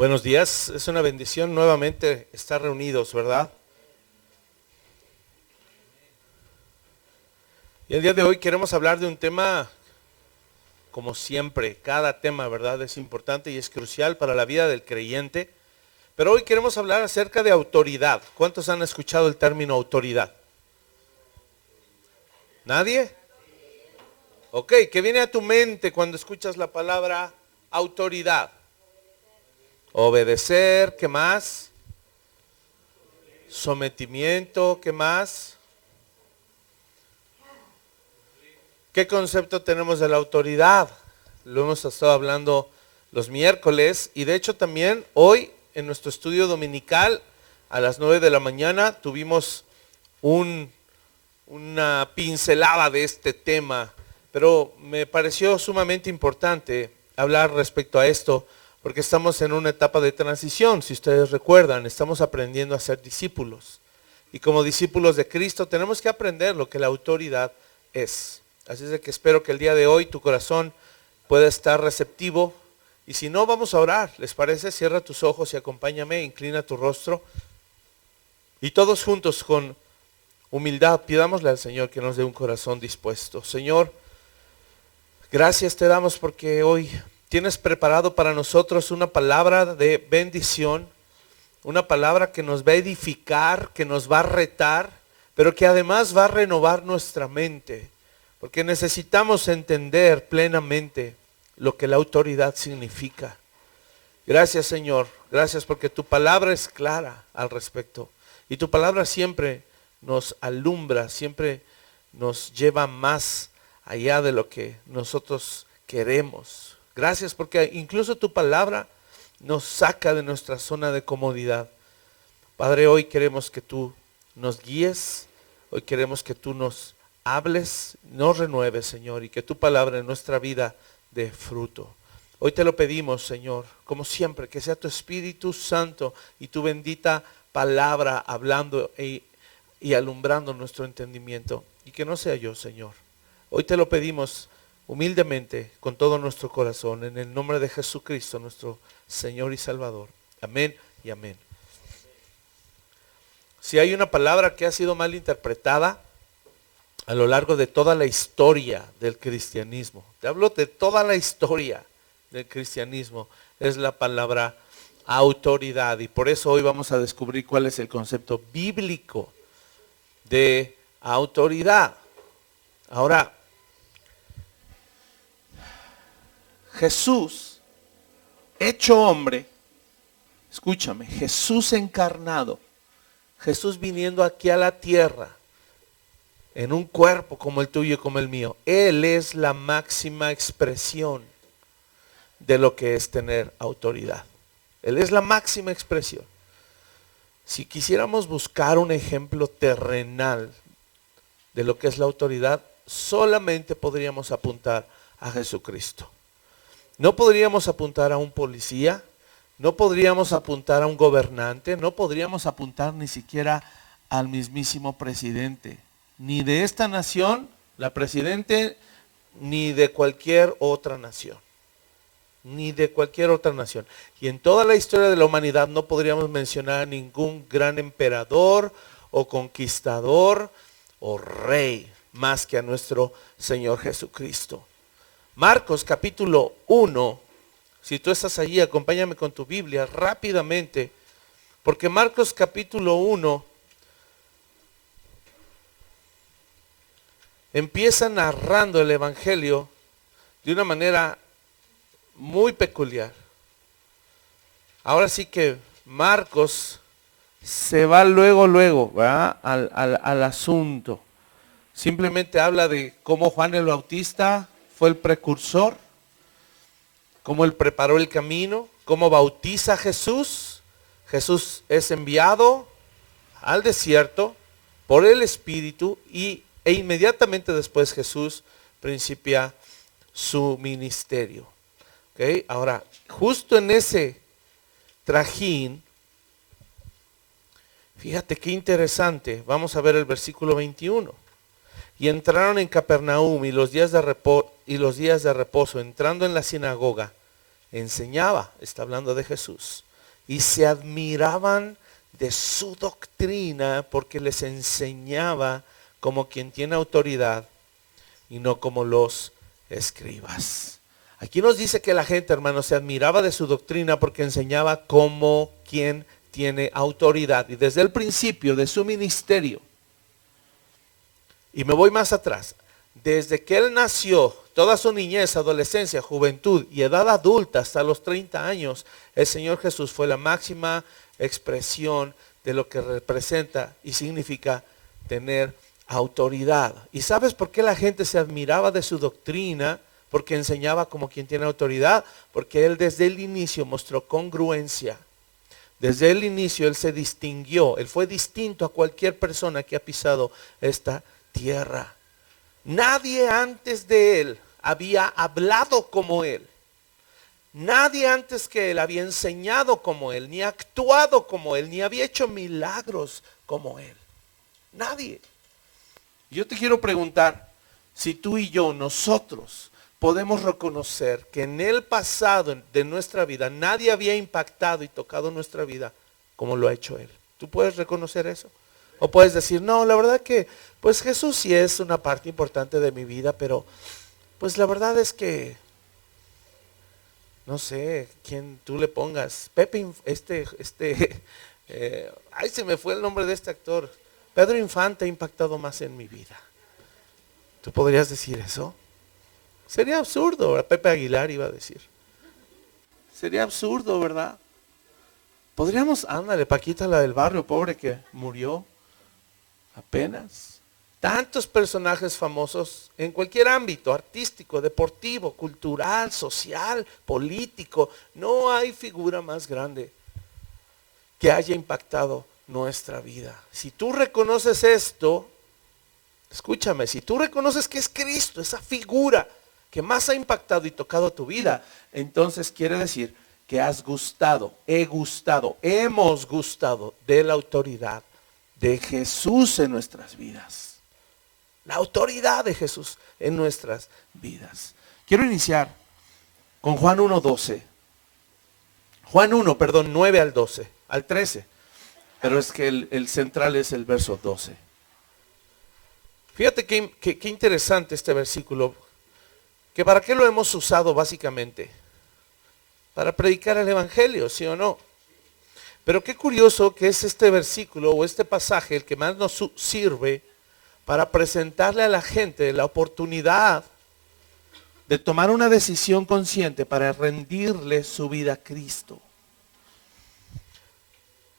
Buenos días, es una bendición nuevamente estar reunidos, ¿verdad? Y el día de hoy queremos hablar de un tema, como siempre, cada tema, ¿verdad? Es importante y es crucial para la vida del creyente. Pero hoy queremos hablar acerca de autoridad. ¿Cuántos han escuchado el término autoridad? ¿Nadie? Ok, ¿qué viene a tu mente cuando escuchas la palabra autoridad? Obedecer, ¿qué más? Sometimiento, ¿qué más? ¿Qué concepto tenemos de la autoridad? Lo hemos estado hablando los miércoles y de hecho también hoy en nuestro estudio dominical a las 9 de la mañana tuvimos una pincelada de este tema, pero me pareció sumamente importante hablar respecto a esto porque estamos en una etapa de transición. Si ustedes recuerdan, estamos aprendiendo a ser discípulos y como discípulos de Cristo tenemos que aprender lo que la autoridad es. Así es de que espero que el día de hoy tu corazón pueda estar receptivo. Y si no, vamos a orar. ¿Les parece? Cierra tus ojos y acompáñame, inclina tu rostro. Y todos juntos con humildad pidámosle al Señor que nos dé un corazón dispuesto. Señor, gracias te damos porque hoy tienes preparado para nosotros una palabra de bendición. Una palabra que nos va a edificar, que nos va a retar, pero que además va a renovar nuestra mente. Porque necesitamos entender plenamente lo que la autoridad significa. Gracias, Señor. Gracias porque tu palabra es clara al respecto. Y tu palabra siempre nos alumbra, siempre nos lleva más allá de lo que nosotros queremos. Gracias porque incluso tu palabra nos saca de nuestra zona de comodidad. Padre, hoy queremos que tú nos guíes. Hoy queremos que tú nos hables, nos renueves, Señor, y que tu palabra en nuestra vida dé fruto. Hoy te lo pedimos, Señor, como siempre, que sea tu Espíritu Santo y tu bendita palabra hablando y alumbrando nuestro entendimiento. Y que no sea yo, Señor. Hoy te lo pedimos humildemente, con todo nuestro corazón, en el nombre de Jesucristo, nuestro Señor y Salvador. Amén y amén. Si hay una palabra que ha sido mal interpretada a lo largo de toda la historia del cristianismo, te hablo de toda la historia del cristianismo, es la palabra autoridad. Y por eso hoy vamos a descubrir cuál es el concepto bíblico de autoridad. Ahora, Jesús, hecho hombre, escúchame, Jesús encarnado, Jesús viniendo aquí a la tierra, en un cuerpo como el tuyo y como el mío, Él es la máxima expresión de lo que es tener autoridad. Él es la máxima expresión. Si quisiéramos buscar un ejemplo terrenal de lo que es la autoridad, solamente podríamos apuntar a Jesucristo. No podríamos apuntar a un policía, no podríamos apuntar a un gobernante, no podríamos apuntar ni siquiera al mismísimo presidente, ni de esta nación, la presidente, ni de cualquier otra nación. Ni de cualquier otra nación. Y en toda la historia de la humanidad no podríamos mencionar a ningún gran emperador o conquistador o rey más que a nuestro Señor Jesucristo. Marcos capítulo 1, si tú estás allí, acompáñame con tu Biblia rápidamente, porque Marcos capítulo 1 empieza narrando el Evangelio de una manera muy peculiar. Ahora sí que Marcos se va luego, ¿verdad? al asunto. Simplemente habla de cómo Juan el Bautista fue el precursor, cómo él preparó el camino, cómo bautiza a Jesús. Jesús es enviado al desierto por el Espíritu e inmediatamente después Jesús principia su ministerio. ¿Okay? Ahora, justo en ese trajín, fíjate qué interesante, vamos a ver el versículo 21. Y entraron en Capernaum y los días de reposo, entrando en la sinagoga, enseñaba, está hablando de Jesús, y se admiraban de su doctrina porque les enseñaba como quien tiene autoridad y no como los escribas. Aquí nos dice que la gente, hermanos, se admiraba de su doctrina porque enseñaba como quien tiene autoridad. Y desde el principio de su ministerio, y me voy más atrás, desde que él nació, toda su niñez, adolescencia, juventud y edad adulta hasta los 30 años, el Señor Jesús fue la máxima expresión de lo que representa y significa tener autoridad. ¿Y sabes por qué la gente se admiraba de su doctrina? Porque enseñaba como quien tiene autoridad, porque él desde el inicio mostró congruencia. Desde el inicio él se distinguió, él fue distinto a cualquier persona que ha pisado esta tierra. Nadie antes de él había hablado como él. Nadie antes que él había enseñado como él, ni actuado como él, ni había hecho milagros como él. Nadie. Yo te quiero preguntar, si tú y yo, nosotros, podemos reconocer que en el pasado de nuestra vida nadie había impactado y tocado nuestra vida como lo ha hecho él. ¿Tú puedes reconocer eso? O puedes decir, no, la verdad que pues Jesús sí es una parte importante de mi vida, pero pues la verdad es que no sé quién tú le pongas. Pepe, ay, se me fue el nombre de este actor. Pedro Infante ha impactado más en mi vida. ¿Tú podrías decir eso? Sería absurdo, ¿verdad? Pepe Aguilar iba a decir. Sería absurdo, ¿verdad? Podríamos, ándale, Paquita, la del barrio, pobre que murió apenas. Tantos personajes famosos en cualquier ámbito, artístico, deportivo, cultural, social, político. No hay figura más grande que haya impactado nuestra vida. Si tú reconoces esto, escúchame, si tú reconoces que es Cristo, esa figura que más ha impactado y tocado tu vida, entonces quiere decir que has gustado, hemos gustado de la autoridad de Jesús en nuestras vidas. La autoridad de Jesús en nuestras vidas. Quiero iniciar con Juan 1:12. Juan 1, perdón, 9 al 12, al 13. Pero es que el central es el verso 12. Fíjate qué interesante este versículo. Que para qué lo hemos usado básicamente. Para predicar el evangelio, ¿sí o no? Pero qué curioso que es este versículo o este pasaje el que más nos sirve para presentarle a la gente la oportunidad de tomar una decisión consciente para rendirle su vida a Cristo.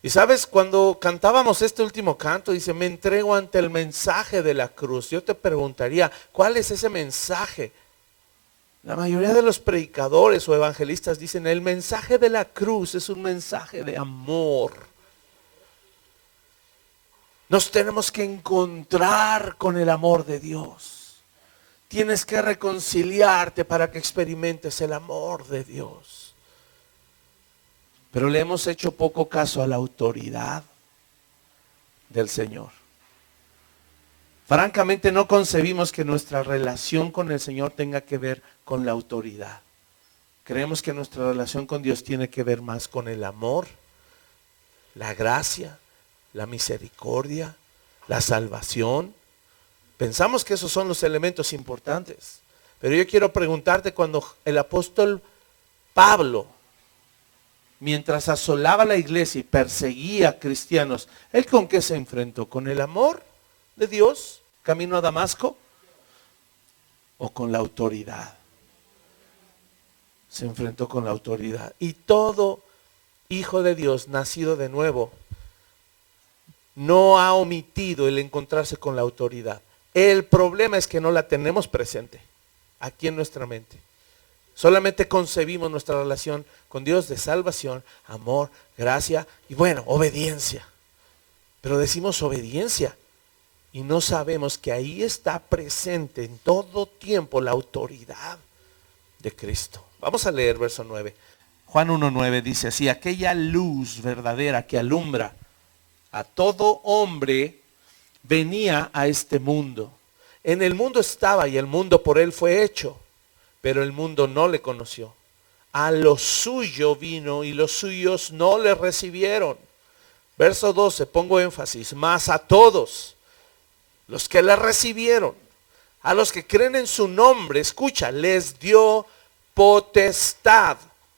Y sabes, cuando cantábamos este último canto, dice, me entrego ante el mensaje de la cruz. Yo te preguntaría, ¿cuál es ese mensaje? La mayoría de los predicadores o evangelistas dicen, el mensaje de la cruz es un mensaje de amor. Nos tenemos que encontrar con el amor de Dios. Tienes que reconciliarte para que experimentes el amor de Dios. Pero le hemos hecho poco caso a la autoridad del Señor. Francamente no concebimos que nuestra relación con el Señor tenga que ver con la autoridad. Creemos que nuestra relación con Dios tiene que ver más con el amor, la gracia, la misericordia, la salvación. Pensamos que esos son los elementos importantes. Pero yo quiero preguntarte, cuando el apóstol Pablo, mientras asolaba la iglesia y perseguía a cristianos, ¿él con qué se enfrentó? ¿Con el amor de Dios, camino a Damasco? ¿O con la autoridad? Se enfrentó con la autoridad. Y todo hijo de Dios, nacido de nuevo, no ha omitido el encontrarse con la autoridad. El problema es que no la tenemos presente aquí en nuestra mente. Solamente concebimos nuestra relación con Dios de salvación, amor, gracia y bueno, obediencia. Pero decimos obediencia y no sabemos que ahí está presente en todo tiempo la autoridad de Cristo. Vamos a leer verso 9. Juan 1:9 dice así, aquella luz verdadera que alumbra a todo hombre venía a este mundo. En el mundo estaba y el mundo por él fue hecho, pero el mundo no le conoció. a lo suyo vino y los suyos no le recibieron. Verso 12, pongo énfasis, mas a todos los que le recibieron, a los que creen en su nombre, escucha, les dio potestad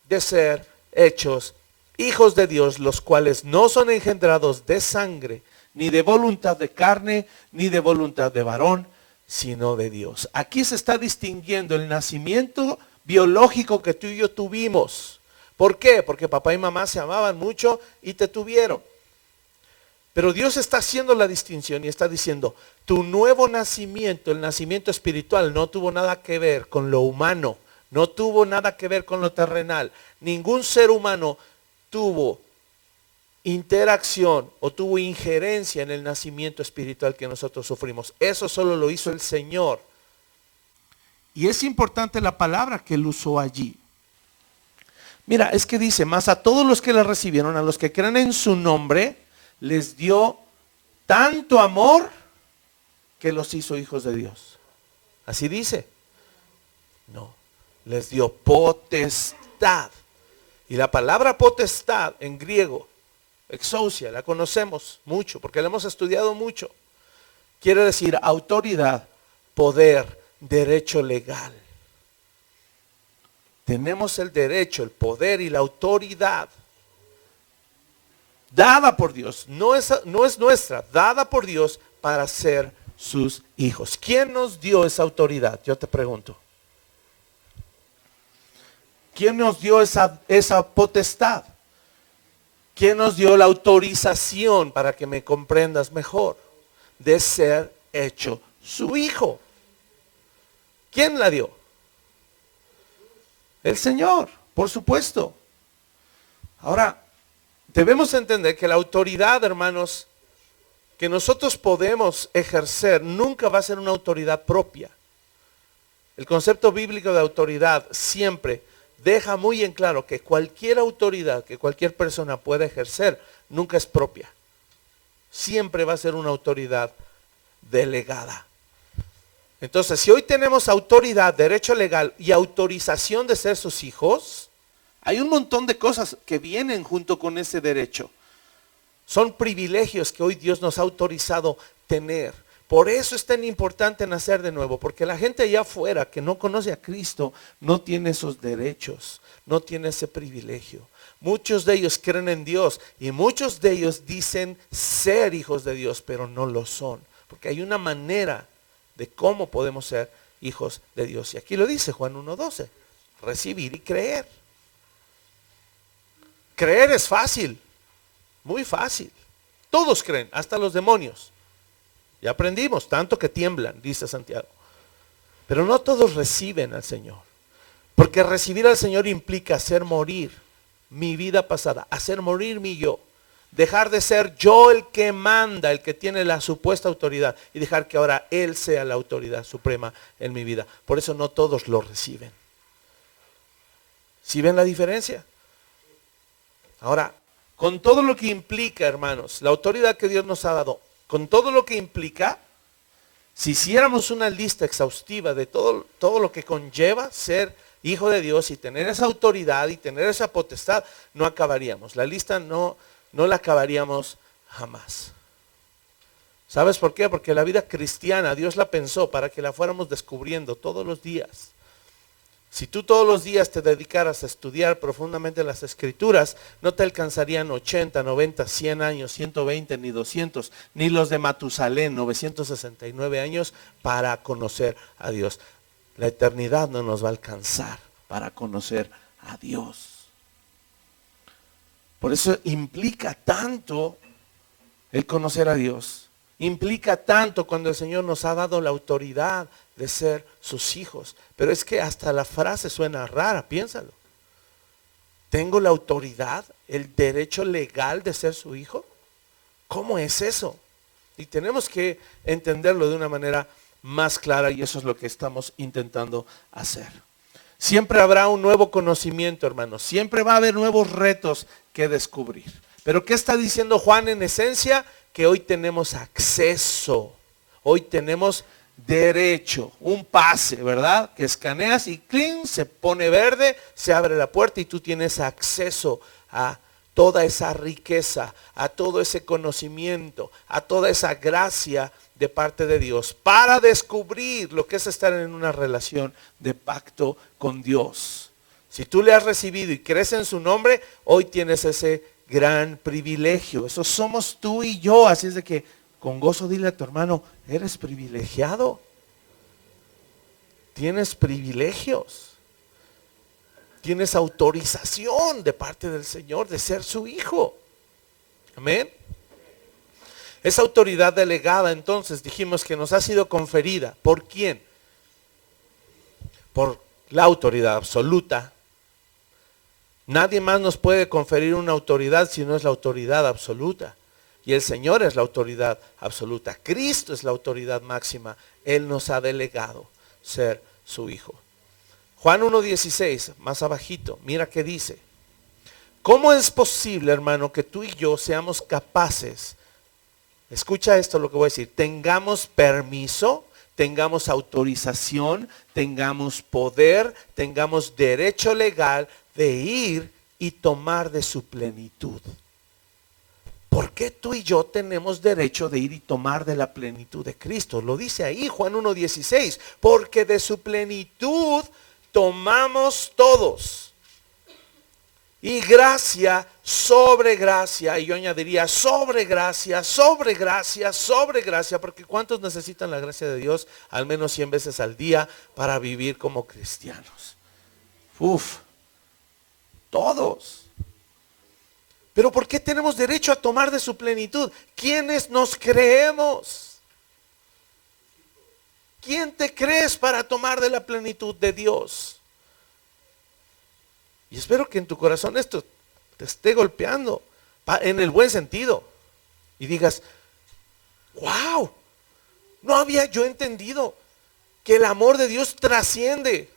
de ser hechos hijos de Dios, los cuales no son engendrados de sangre, ni de voluntad de carne, ni de voluntad de varón, sino de Dios. Aquí se está distinguiendo el nacimiento biológico que tú y yo tuvimos. ¿Por qué? Porque papá y mamá se amaban mucho y te tuvieron. Pero Dios está haciendo la distinción y está diciendo, tu nuevo nacimiento, el nacimiento espiritual, no tuvo nada que ver con lo humano, no tuvo nada que ver con lo terrenal. Ningún ser humano tuvo interacción o tuvo injerencia en el nacimiento espiritual que nosotros sufrimos. Eso solo lo hizo el Señor. Y es importante la palabra que él usó allí. Mira, es que dice, más a todos los que le recibieron, a los que creen en su nombre, les dio tanto amor que los hizo hijos de Dios. Así dice. No, les dio potestad. Y la palabra potestad en griego, exousia, la conocemos mucho porque la hemos estudiado mucho. Quiere decir autoridad, poder, derecho legal. Tenemos el derecho, el poder y la autoridad dada por Dios, no es nuestra, dada por Dios para ser sus hijos. ¿Quién nos dio esa autoridad? Yo te pregunto. ¿Quién nos dio esa potestad? ¿Quién nos dio la autorización, para que me comprendas mejor, de ser hecho su hijo? ¿Quién la dio? El Señor, por supuesto. Ahora, debemos entender que la autoridad, hermanos, que nosotros podemos ejercer, nunca va a ser una autoridad propia. El concepto bíblico de autoridad siempre deja muy en claro que cualquier autoridad que cualquier persona pueda ejercer, nunca es propia. Siempre va a ser una autoridad delegada. Entonces, si hoy tenemos autoridad, derecho legal y autorización de ser sus hijos, hay un montón de cosas que vienen junto con ese derecho. Son privilegios que hoy Dios nos ha autorizado tener. Por eso es tan importante nacer de nuevo, porque la gente allá afuera que no conoce a Cristo no tiene esos derechos, no tiene ese privilegio. Muchos de ellos creen en Dios y muchos de ellos dicen ser hijos de Dios, pero no lo son. Porque hay una manera de cómo podemos ser hijos de Dios. Y aquí lo dice Juan 1:12, recibir y creer. Creer es fácil, muy fácil. Todos creen, hasta los demonios. Ya aprendimos, tanto que tiemblan, dice Santiago. Pero no todos reciben al Señor. Porque recibir al Señor implica hacer morir mi vida pasada, hacer morir mi yo. Dejar de ser yo el que manda, el que tiene la supuesta autoridad, y dejar que ahora Él sea la autoridad suprema en mi vida. Por eso no todos lo reciben. ¿Sí ven la diferencia? Ahora, con todo lo que implica, hermanos, la autoridad que Dios nos ha dado, con todo lo que implica, si hiciéramos una lista exhaustiva de todo lo que conlleva ser hijo de Dios y tener esa autoridad y tener esa potestad, no acabaríamos. La lista no la acabaríamos jamás. ¿Sabes por qué? Porque la vida cristiana Dios la pensó para que la fuéramos descubriendo todos los días. Si tú todos los días te dedicaras a estudiar profundamente las Escrituras, no te alcanzarían 80, 90, 100 años, 120, ni 200, ni los de Matusalén, 969 años para conocer a Dios. La eternidad no nos va a alcanzar para conocer a Dios. Por eso implica tanto el conocer a Dios. Implica tanto cuando el Señor nos ha dado la autoridad de ser sus hijos. Pero es que hasta la frase suena rara, piénsalo. ¿Tengo la autoridad, el derecho legal de ser su hijo? ¿Cómo es eso? Y tenemos que entenderlo de una manera más clara, y eso es lo que estamos intentando hacer. Siempre habrá un nuevo conocimiento, hermanos. Siempre va a haber nuevos retos que descubrir. Pero ¿qué está diciendo Juan en esencia? Que hoy tenemos acceso. Hoy tenemos derecho, un pase, ¿verdad? Que escaneas y ¡cling! Se pone verde, se abre la puerta y tú tienes acceso a toda esa riqueza, a todo ese conocimiento, a toda esa gracia de parte de Dios para descubrir lo que es estar en una relación de pacto con Dios. Si tú le has recibido y crees en su nombre, hoy tienes ese gran privilegio. Eso somos tú y yo, así es de que con gozo dile a tu hermano, eres privilegiado. Tienes privilegios. Tienes autorización de parte del Señor de ser su hijo. Amén. Esa autoridad delegada, entonces, dijimos que nos ha sido conferida. ¿Por quién? Por la autoridad absoluta. Nadie más nos puede conferir una autoridad si no es la autoridad absoluta. Y el Señor es la autoridad absoluta. Cristo es la autoridad máxima. Él nos ha delegado ser su hijo. Juan 1:16, más abajito, mira qué dice. ¿Cómo es posible, hermano, que tú y yo seamos capaces? Escucha esto lo que voy a decir. Tengamos permiso, tengamos autorización, tengamos poder, tengamos derecho legal de ir y tomar de su plenitud. ¿Por qué tú y yo tenemos derecho de ir y tomar de la plenitud de Cristo? Lo dice ahí Juan 1:16. Porque de su plenitud tomamos todos. Y gracia sobre gracia, y yo añadiría sobre gracia, sobre gracia, sobre gracia, porque ¿cuántos necesitan la gracia de Dios? Al menos 100 veces al día para vivir como cristianos. Todos. Pero ¿por qué tenemos derecho a tomar de su plenitud? ¿Quiénes nos creemos? ¿Quién te crees para tomar de la plenitud de Dios? Y espero que en tu corazón esto te esté golpeando en el buen sentido. Y digas, wow, no había yo entendido que el amor de Dios trasciende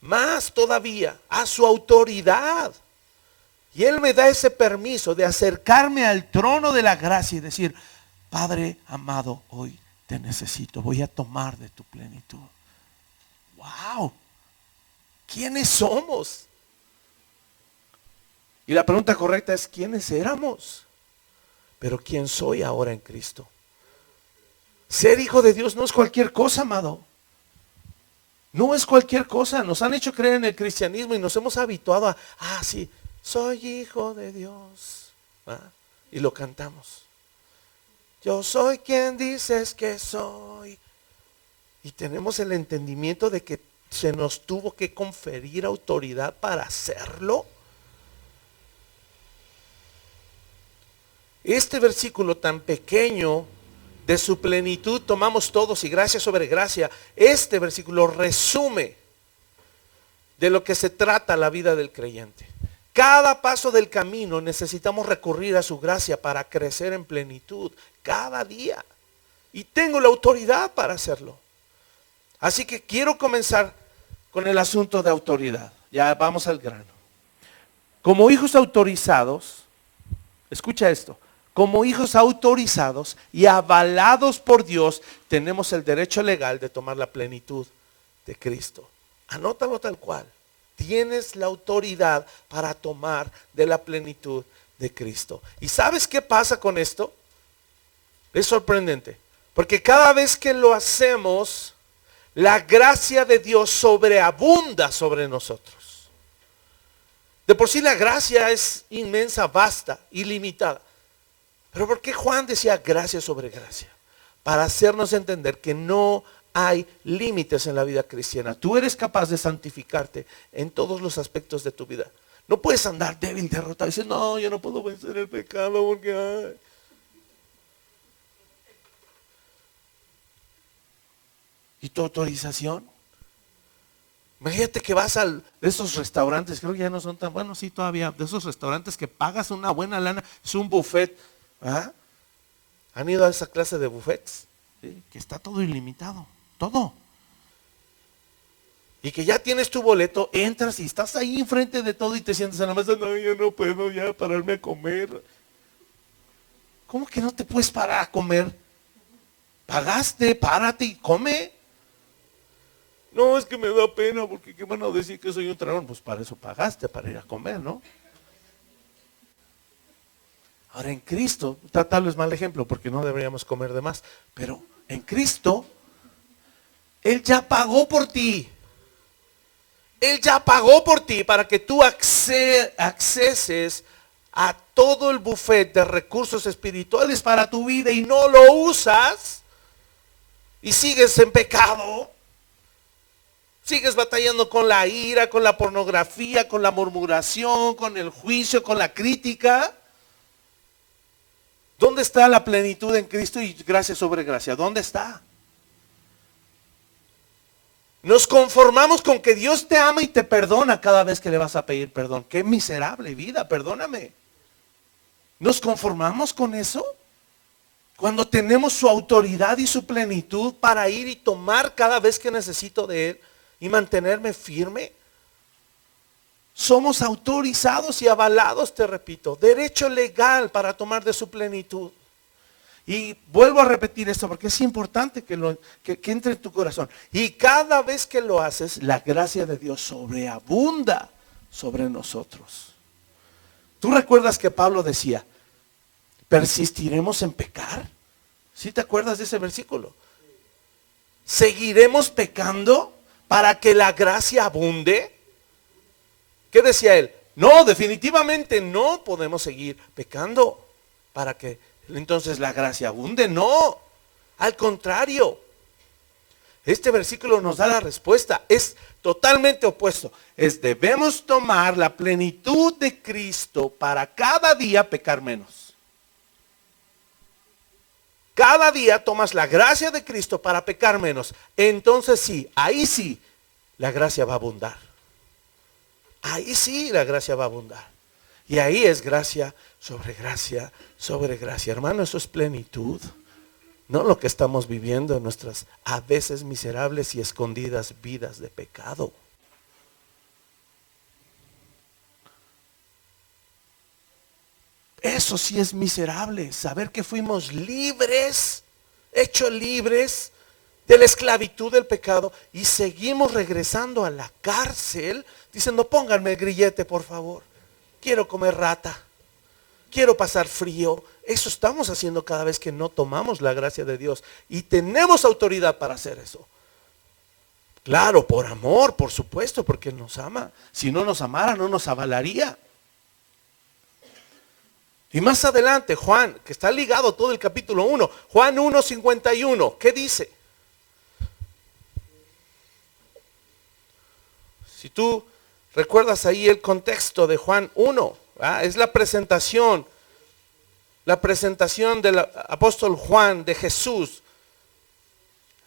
más todavía a su autoridad. Y Él me da ese permiso de acercarme al trono de la gracia y decir, Padre amado, hoy te necesito, voy a tomar de tu plenitud. Wow, ¿quiénes somos? Y la pregunta correcta es, ¿quiénes éramos? Pero ¿quién soy ahora en Cristo? Ser hijo de Dios no es cualquier cosa, amado. No es cualquier cosa. Nos han hecho creer en el cristianismo y nos hemos habituado a, sí, soy hijo de Dios. Y lo cantamos. Yo soy quien dices que soy. Y tenemos el entendimiento de que se nos tuvo que conferir autoridad para hacerlo. Este versículo tan pequeño, de su plenitud tomamos todos y gracia sobre gracia. Este versículo resume de lo que se trata la vida del creyente. Cada paso del camino necesitamos recurrir a su gracia para crecer en plenitud cada día. Y tengo la autoridad para hacerlo. Así que quiero comenzar con el asunto de autoridad. Ya vamos al grano. Como hijos autorizados, escucha esto. Como hijos autorizados y avalados por Dios, tenemos el derecho legal de tomar la plenitud de Cristo. Anótalo tal cual. Tienes la autoridad para tomar de la plenitud de Cristo. ¿Y sabes qué pasa con esto? Es sorprendente. Porque cada vez que lo hacemos, la gracia de Dios sobreabunda sobre nosotros. De por sí la gracia es inmensa, vasta, ilimitada. Pero ¿por qué Juan decía gracia sobre gracia? Para hacernos entender que no hay límites en la vida cristiana. Tú eres capaz de santificarte en todos los aspectos de tu vida. No puedes andar débil, derrotado y decir, no, yo no puedo vencer el pecado porque... ¿Y tu autorización? Imagínate que vas de esos restaurantes, creo que ya no son tan buenos, sí todavía, de esos restaurantes que pagas una buena lana, es un buffet. ¿Han ido a esa clase de buffets? ¿Sí? Que está todo ilimitado, todo. Y que ya tienes tu boleto, entras y estás ahí enfrente de todo y te sientes en la mesa, no, yo no puedo ya pararme a comer. ¿Cómo que no te puedes parar a comer? Pagaste, párate y come. No, es que me da pena porque qué van a decir que soy un traidor. Pues para eso pagaste, para ir a comer, ¿no? Ahora en Cristo, tal vez mal ejemplo porque no deberíamos comer de más, pero en Cristo, Él ya pagó por ti. Él ya pagó por ti para que tú acceses a todo el buffet de recursos espirituales para tu vida y no lo usas y sigues en pecado. Sigues batallando con la ira, con la pornografía, con la murmuración, con el juicio, con la crítica. ¿Dónde está la plenitud en Cristo y gracia sobre gracia? ¿Dónde está? Nos conformamos con que Dios te ama y te perdona cada vez que le vas a pedir perdón. Qué miserable vida, perdóname. ¿Nos conformamos con eso? Cuando tenemos su autoridad y su plenitud para ir y tomar cada vez que necesito de Él y mantenerme firme. Somos autorizados y avalados, te repito, derecho legal para tomar de su plenitud. Y vuelvo a repetir esto porque es importante que entre en tu corazón. Y cada vez que lo haces, la gracia de Dios sobreabunda sobre nosotros. ¿Tú recuerdas que Pablo decía, persistiremos en pecar? ¿Sí te acuerdas de ese versículo? ¿Seguiremos pecando para que la gracia abunde? ¿Qué decía él? No, definitivamente no podemos seguir pecando para que entonces la gracia abunde. No, al contrario. Este versículo nos da la respuesta. Es totalmente opuesto. Debemos tomar la plenitud de Cristo para cada día pecar menos. Cada día tomas la gracia de Cristo para pecar menos. Entonces sí, ahí sí, la gracia va a abundar. Ahí sí la gracia va a abundar. Y ahí es gracia sobre gracia sobre gracia. Hermano, eso es plenitud. No lo que estamos viviendo en nuestras a veces miserables y escondidas vidas de pecado. Eso sí es miserable. Saber que fuimos libres, hechos libres de la esclavitud del pecado y seguimos regresando a la cárcel diciendo, pónganme el grillete por favor. Quiero comer rata. Quiero pasar frío. Eso estamos haciendo cada vez que no tomamos la gracia de Dios. Y tenemos autoridad para hacer eso. Claro, por amor, por supuesto, porque Él nos ama. Si no nos amara, no nos avalaría. Y más adelante, Juan, que está ligado todo el capítulo 1, Juan 1:51, ¿qué dice? Si tú recuerdas ahí el contexto de Juan 1, es la presentación del apóstol Juan de Jesús.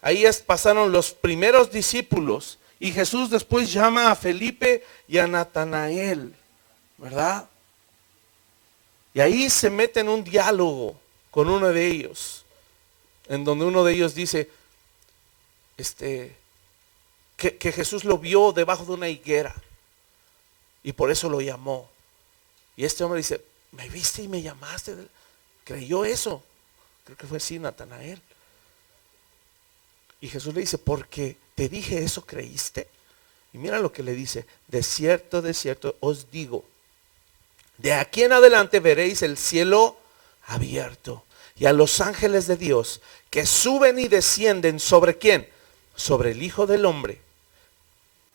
Ahí pasaron los primeros discípulos y Jesús después llama a Felipe y a Natanael, ¿verdad? Y ahí se mete en un diálogo con uno de ellos, en donde uno de ellos dice que Jesús lo vio debajo de una higuera y por eso lo llamó. Y este hombre dice, ¿me viste y me llamaste? ¿Creyó eso? Creo que fue así, Natanael. Y Jesús le dice, porque te dije eso, ¿creíste? Y mira lo que le dice, de cierto os digo, de aquí en adelante veréis el cielo abierto y a los ángeles de Dios que suben y descienden ¿sobre quién? Sobre el Hijo del Hombre.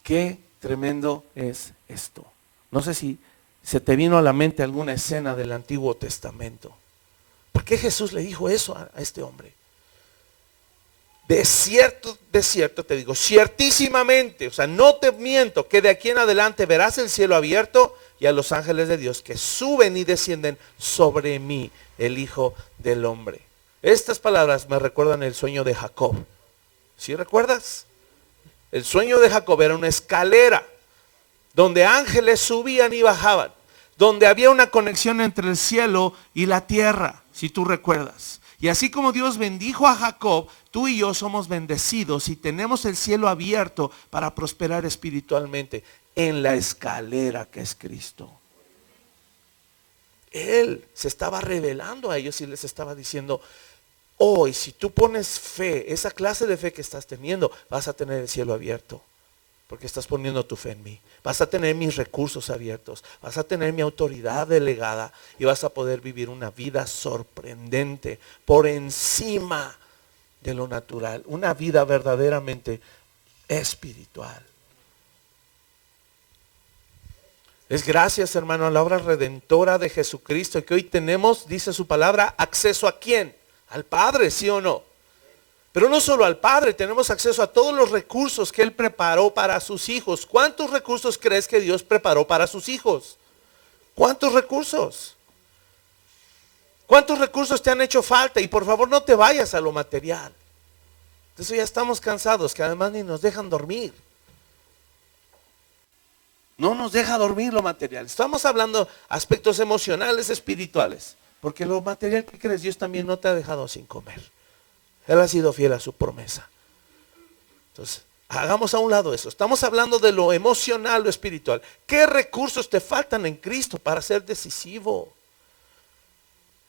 Qué tremendo es esto. No sé si se te vino a la mente alguna escena del Antiguo Testamento. ¿Por qué Jesús le dijo eso a este hombre? De cierto te digo, ciertísimamente, o sea, no te miento, que de aquí en adelante verás el cielo abierto y a los ángeles de Dios que suben y descienden sobre mí, el Hijo del Hombre. Estas palabras me recuerdan el sueño de Jacob. ¿Sí recuerdas? El sueño de Jacob era una escalera donde ángeles subían y bajaban, donde había una conexión entre el cielo y la tierra, si tú recuerdas. Y así como Dios bendijo a Jacob, tú y yo somos bendecidos y tenemos el cielo abierto para prosperar espiritualmente en la escalera que es Cristo. Él se estaba revelando a ellos y les estaba diciendo, Hoy, si tú pones fe, esa clase de fe que estás teniendo, vas a tener el cielo abierto. Porque estás poniendo tu fe en mí. Vas a tener mis recursos abiertos. Vas a tener mi autoridad delegada. Y vas a poder vivir una vida sorprendente por encima de lo natural. Una vida verdaderamente espiritual. Es gracias, hermano, a la obra redentora de Jesucristo que hoy tenemos, dice su palabra, acceso a ¿quién? Al Padre, ¿sí o no? Pero no solo al Padre, tenemos acceso a todos los recursos que Él preparó para sus hijos. ¿Cuántos recursos crees que Dios preparó para sus hijos? ¿Cuántos recursos? ¿Cuántos recursos te han hecho falta? Y por favor no te vayas a lo material. De eso ya estamos cansados, que además ni nos dejan dormir. No nos deja dormir lo material. Estamos hablando aspectos emocionales, espirituales. Porque lo material, que crees? Dios también no te ha dejado sin comer. Él ha sido fiel a su promesa. Entonces, hagamos a un lado eso. Estamos hablando de lo emocional, lo espiritual. ¿Qué recursos te faltan en Cristo para ser decisivo?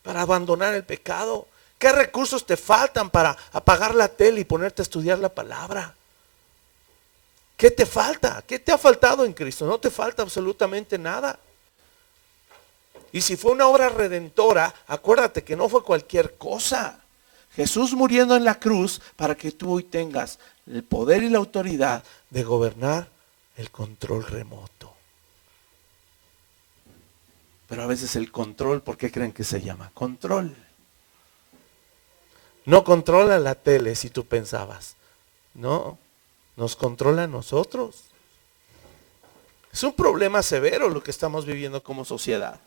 Para abandonar el pecado. ¿Qué recursos te faltan para apagar la tele y ponerte a estudiar la palabra? ¿Qué te falta? ¿Qué te ha faltado en Cristo? No te falta absolutamente nada. Y si fue una obra redentora, acuérdate que no fue cualquier cosa. Jesús muriendo en la cruz para que tú hoy tengas el poder y la autoridad de gobernar el control remoto. Pero a veces el control, ¿por qué creen que se llama control? No controla la tele si tú pensabas. No, nos controla a nosotros. Es un problema severo lo que estamos viviendo como sociedad.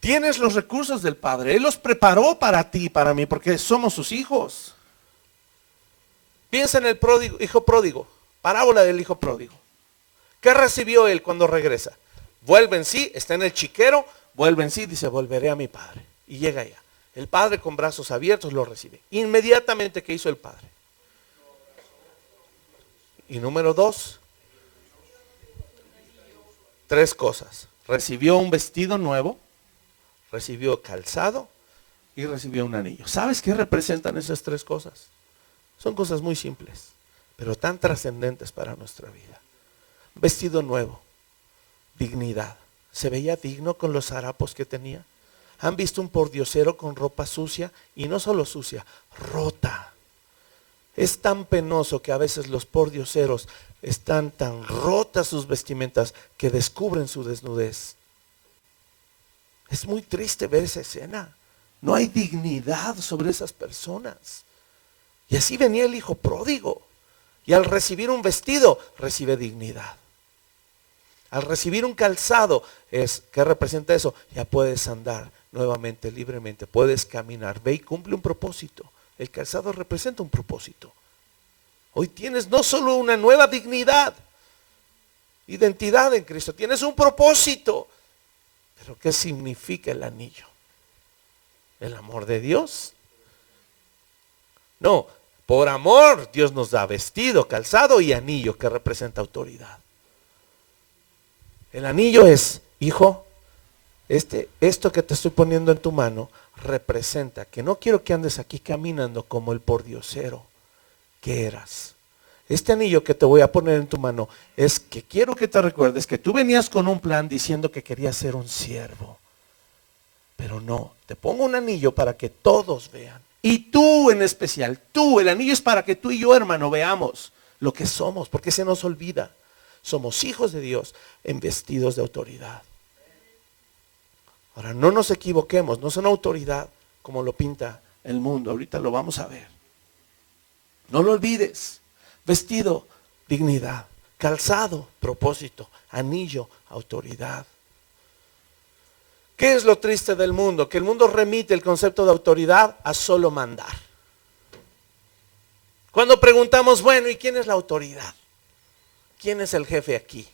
Tienes los recursos del Padre. Él los preparó para ti y para mí porque somos sus hijos. Piensa en el hijo pródigo. Parábola del hijo pródigo. ¿Qué recibió él cuando regresa? Vuelve en sí, está en el chiquero, vuelve en sí, dice, volveré a mi padre. Y llega allá. El padre con brazos abiertos lo recibe. Inmediatamente, ¿qué hizo el padre? Y número 2, 3 cosas. Recibió un vestido nuevo. Recibió calzado y recibió un anillo. ¿Sabes qué representan esas 3 cosas? Son cosas muy simples, pero tan trascendentes para nuestra vida. Vestido nuevo, dignidad. ¿Se veía digno con los harapos que tenía? ¿Han visto un pordiosero con ropa sucia? Y no solo sucia, rota. Es tan penoso que a veces los pordioseros están tan rotas sus vestimentas que descubren su desnudez. Es muy triste ver esa escena. No hay dignidad sobre esas personas. Y así venía el hijo pródigo. Y al recibir un vestido, recibe dignidad. Al recibir un calzado, ¿qué representa eso? Ya puedes andar nuevamente, libremente. Puedes caminar. Ve y cumple un propósito. El calzado representa un propósito. Hoy tienes no solo una nueva dignidad, identidad en Cristo. Tienes un propósito. ¿Pero qué significa el anillo? ¿El amor de Dios? No, por amor Dios nos da vestido, calzado y anillo que representa autoridad. El anillo es, hijo, esto que te estoy poniendo en tu mano representa que no quiero que andes aquí caminando como el pordiosero que eras. Este anillo que te voy a poner en tu mano es que quiero que te recuerdes que tú venías con un plan diciendo que querías ser un siervo. Pero no, te pongo un anillo para que todos vean. Y tú en especial, tú, el anillo es para que tú y yo, hermano, veamos lo que somos, porque se nos olvida. Somos hijos de Dios vestidos de autoridad. Ahora, no nos equivoquemos, no son autoridad como lo pinta el mundo. Ahorita lo vamos a ver. No lo olvides. Vestido, dignidad. Calzado, propósito. Anillo, autoridad. ¿Qué es lo triste del mundo? Que el mundo remite el concepto de autoridad a solo mandar. Cuando preguntamos, bueno, ¿y quién es la autoridad? ¿Quién es el jefe aquí?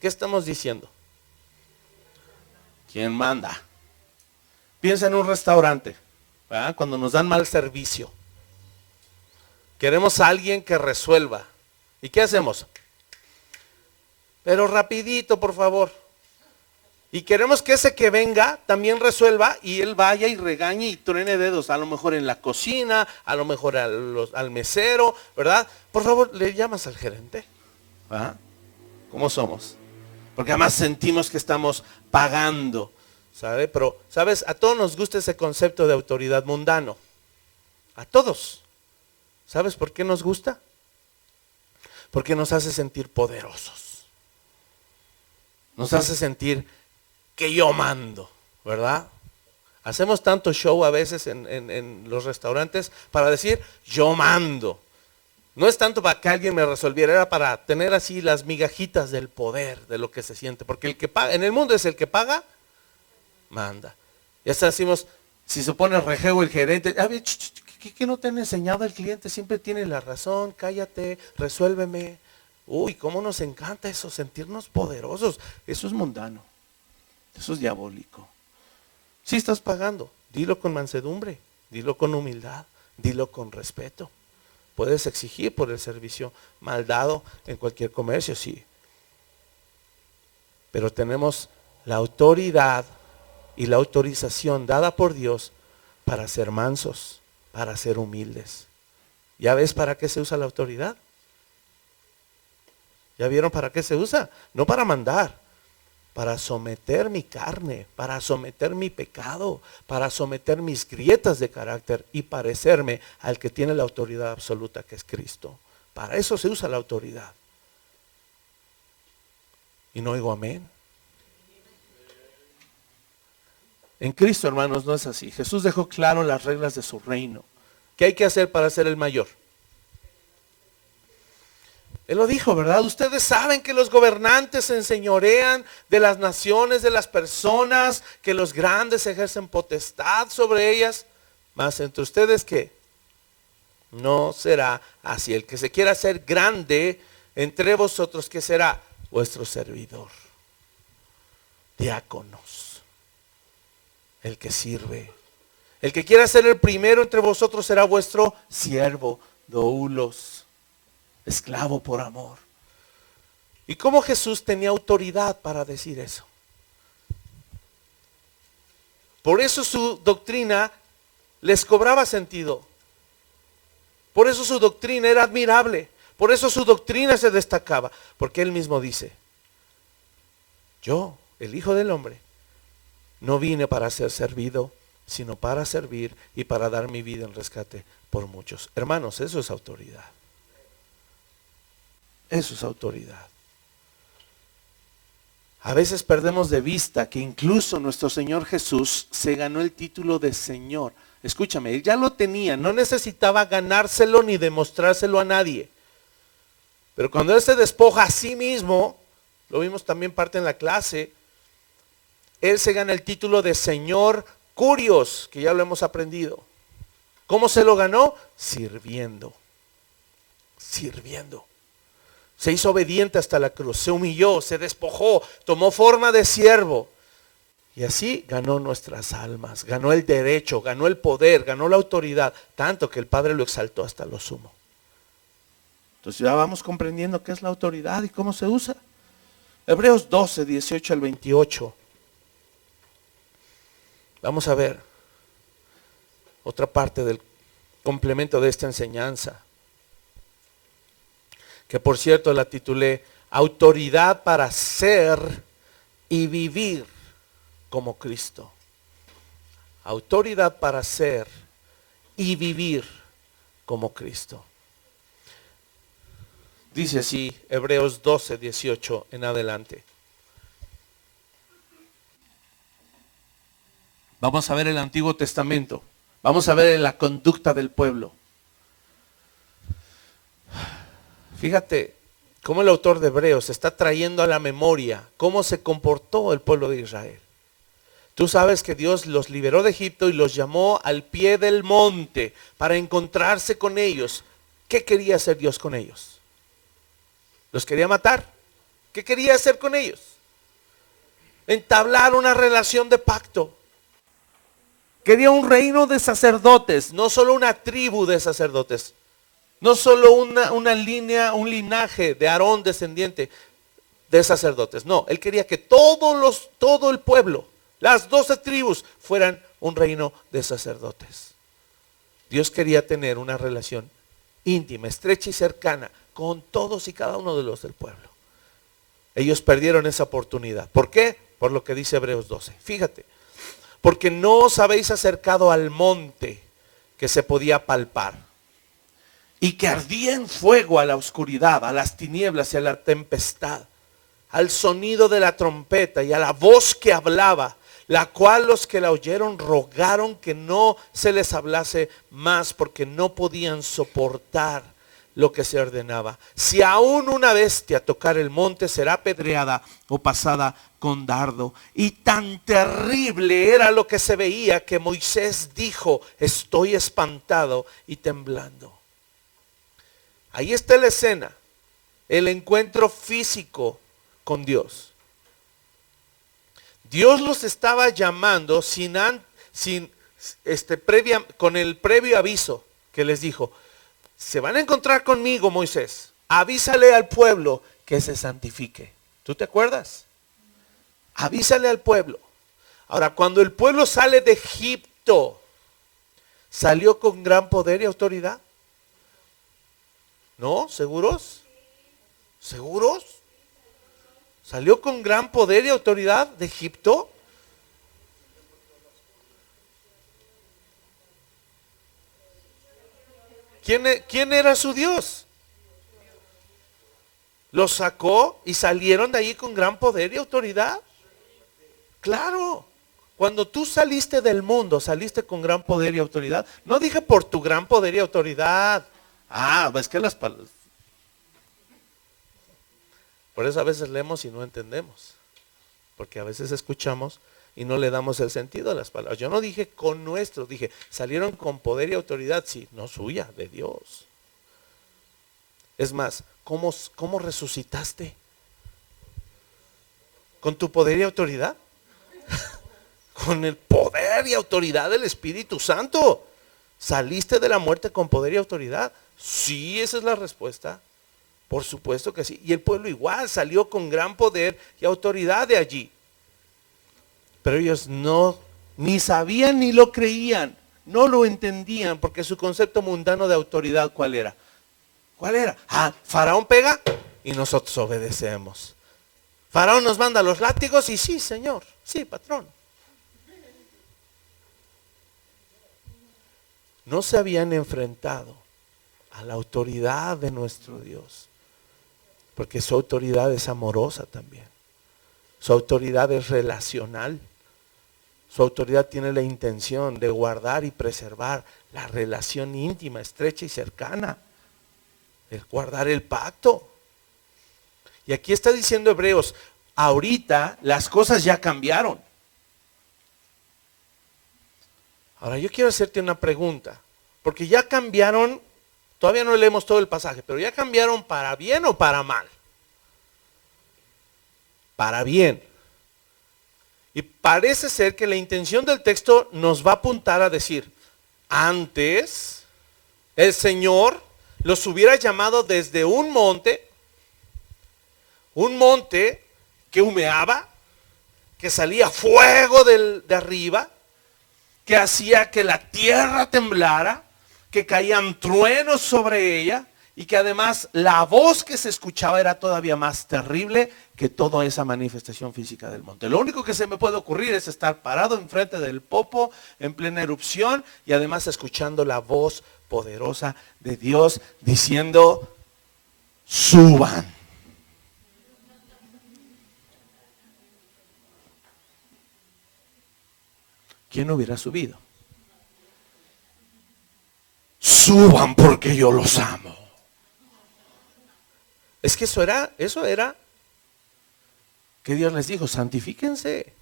¿Qué estamos diciendo? ¿Quién manda? Piensa en un restaurante, ¿verdad? Cuando nos dan mal servicio. Queremos a alguien que resuelva. ¿Y qué hacemos? Pero rapidito, por favor. Y queremos que ese que venga también resuelva y él vaya y regañe y truene dedos, a lo mejor en la cocina, a lo mejor al mesero, ¿verdad? Por favor, le llamas al gerente. ¿Ah? ¿Cómo somos? Porque además sentimos que estamos pagando, ¿sabe? Pero, ¿sabes? A todos nos gusta ese concepto de autoridad mundano. A todos. ¿Sabes por qué nos gusta? Porque nos hace sentir poderosos. Nos hace sentir que yo mando, ¿verdad? Hacemos tanto show a veces en los restaurantes para decir yo mando. No es tanto para que alguien me resolviera, era para tener así las migajitas del poder, de lo que se siente. Porque el que paga, en el mundo es el que paga, manda. Ya hasta decimos, si se pone rejego el gerente, a ver, ¿qué no te han enseñado el cliente? Siempre tiene la razón, cállate, resuélveme. Uy, cómo nos encanta eso, sentirnos poderosos. Eso es mundano. Eso es diabólico. Si estás pagando, dilo con mansedumbre, dilo con humildad, dilo con respeto. Puedes exigir por el servicio mal dado en cualquier comercio, sí. Pero tenemos la autoridad y la autorización dada por Dios para ser mansos, para ser humildes. ¿Ya ves para qué se usa la autoridad? ¿Ya vieron para qué se usa? No para mandar. Para someter mi carne, para someter mi pecado, para someter mis grietas de carácter y parecerme al que tiene la autoridad absoluta, que es Cristo. Para eso se usa la autoridad. Y no oigo amén. En Cristo, hermanos, no es así. Jesús dejó claro las reglas de su reino. ¿Qué hay que hacer para ser el mayor? Él lo dijo, ¿verdad? Ustedes saben que los gobernantes se enseñorean de las naciones, de las personas, que los grandes ejercen potestad sobre ellas. Mas entre ustedes, ¿qué? No será así. El que se quiera hacer grande entre vosotros, ¿qué será? Vuestro servidor. Diáconos. El que sirve. El que quiera ser el primero entre vosotros será vuestro siervo, doulos. Esclavo por amor. ¿Y cómo Jesús tenía autoridad para decir eso? Por eso su doctrina les cobraba sentido. Por eso su doctrina era admirable. Por eso su doctrina se destacaba. Porque él mismo dice, yo, el Hijo del Hombre, no vine para ser servido, sino para servir y para dar mi vida en rescate por muchos. Hermanos, eso es autoridad. Eso es autoridad. A veces perdemos de vista que incluso nuestro Señor Jesús se ganó el título de Señor. Escúchame, él ya lo tenía, no necesitaba ganárselo ni demostrárselo a nadie. Pero cuando él se despoja a sí mismo, lo vimos también parte en la clase, él se gana el título de Señor Curios, que ya lo hemos aprendido. ¿Cómo se lo ganó? Sirviendo. Sirviendo. Se hizo obediente hasta la cruz, se humilló, se despojó, tomó forma de siervo. Y así ganó nuestras almas, ganó el derecho, ganó el poder, ganó la autoridad, tanto que el Padre lo exaltó hasta lo sumo. Entonces ya vamos comprendiendo qué es la autoridad y cómo se usa. Hebreos 12, 18 al 28. Vamos a ver otra parte del complemento de esta enseñanza, que por cierto la titulé Autoridad para ser y vivir como Cristo. Autoridad para ser y vivir como Cristo. Dice así Hebreos 12, 18 en adelante. Vamos a ver el Antiguo Testamento. Vamos a ver la conducta del pueblo. Fíjate cómo el autor de Hebreos está trayendo a la memoria cómo se comportó el pueblo de Israel. Tú sabes que Dios los liberó de Egipto y los llamó al pie del monte para encontrarse con ellos. ¿Qué quería hacer Dios con ellos? ¿Los quería matar? ¿Qué quería hacer con ellos? Entablar una relación de pacto. Quería un reino de sacerdotes, no solo una tribu de sacerdotes. No solo una línea, un linaje de Aarón descendiente. de sacerdotes. No, él quería que todo el pueblo, las 12 tribus, fueran un reino de sacerdotes. Dios quería tener una relación íntima, estrecha y cercana con todos y cada uno de los del pueblo. Ellos perdieron esa oportunidad. ¿Por qué? Por lo que dice Hebreos 12. Fíjate, porque no os habéis acercado al monte que se podía palpar y que ardía en fuego, a la oscuridad, a las tinieblas y a la tempestad, al sonido de la trompeta y a la voz que hablaba, la cual los que la oyeron rogaron que no se les hablase más, porque no podían soportar lo que se ordenaba. Si aún una bestia tocar el monte, será apedreada o pasada con dardo. Y tan terrible era lo que se veía, que Moisés dijo: estoy espantado y temblando. Ahí está la escena, el encuentro físico con Dios. Dios los estaba llamando con el previo aviso que les dijo: se van a encontrar conmigo, Moisés, avísale al pueblo que se santifique. ¿Tú te acuerdas? Avísale al pueblo. Ahora, cuando el pueblo sale de Egipto, ¿salió con gran poder y autoridad? ¿No? ¿Seguros? ¿Seguros? ¿Salió con gran poder y autoridad de Egipto? ¿Quién era su Dios? Los sacó y salieron de ahí con gran poder y autoridad. Claro, cuando tú saliste del mundo, saliste con gran poder y autoridad. No dije por tu gran poder y autoridad. Es que las palabras. Por eso a veces leemos y no entendemos. Porque a veces escuchamos y no le damos el sentido a las palabras. Yo no dije con nuestro, dije salieron con poder y autoridad, sí, no suya, de Dios. Es más, ¿cómo resucitaste? ¿Con tu poder y autoridad? Con el poder y autoridad del Espíritu Santo. ¿Saliste de la muerte con poder y autoridad? Sí, esa es la respuesta. Por supuesto que sí. Y el pueblo igual salió con gran poder y autoridad de allí. Pero ellos ni sabían ni lo creían. No lo entendían, porque su concepto mundano de autoridad, ¿cuál era? ¿Cuál era? Faraón pega y nosotros obedecemos. Faraón nos manda los látigos y sí, señor, sí, patrón. No se habían enfrentado a la autoridad de nuestro Dios, porque su autoridad es amorosa también. Su autoridad es relacional. Su autoridad tiene la intención de guardar y preservar la relación íntima, estrecha y cercana. De guardar el pacto. Y aquí está diciendo Hebreos, ahorita las cosas ya cambiaron. Ahora yo quiero hacerte una pregunta, porque ya cambiaron, todavía no leemos todo el pasaje, pero ya cambiaron para bien o para mal. Para bien. Y parece ser que la intención del texto nos va a apuntar a decir, antes el Señor los hubiera llamado desde un monte que humeaba, que salía fuego de arriba, que hacía que la tierra temblara, que caían truenos sobre ella, y que además la voz que se escuchaba era todavía más terrible que toda esa manifestación física del monte. Lo único que se me puede ocurrir es estar parado enfrente del Popo en plena erupción y además escuchando la voz poderosa de Dios diciendo: suban. ¿Quién hubiera subido? Suban porque yo los amo. Es que eso era que Dios les dijo: santifíquense.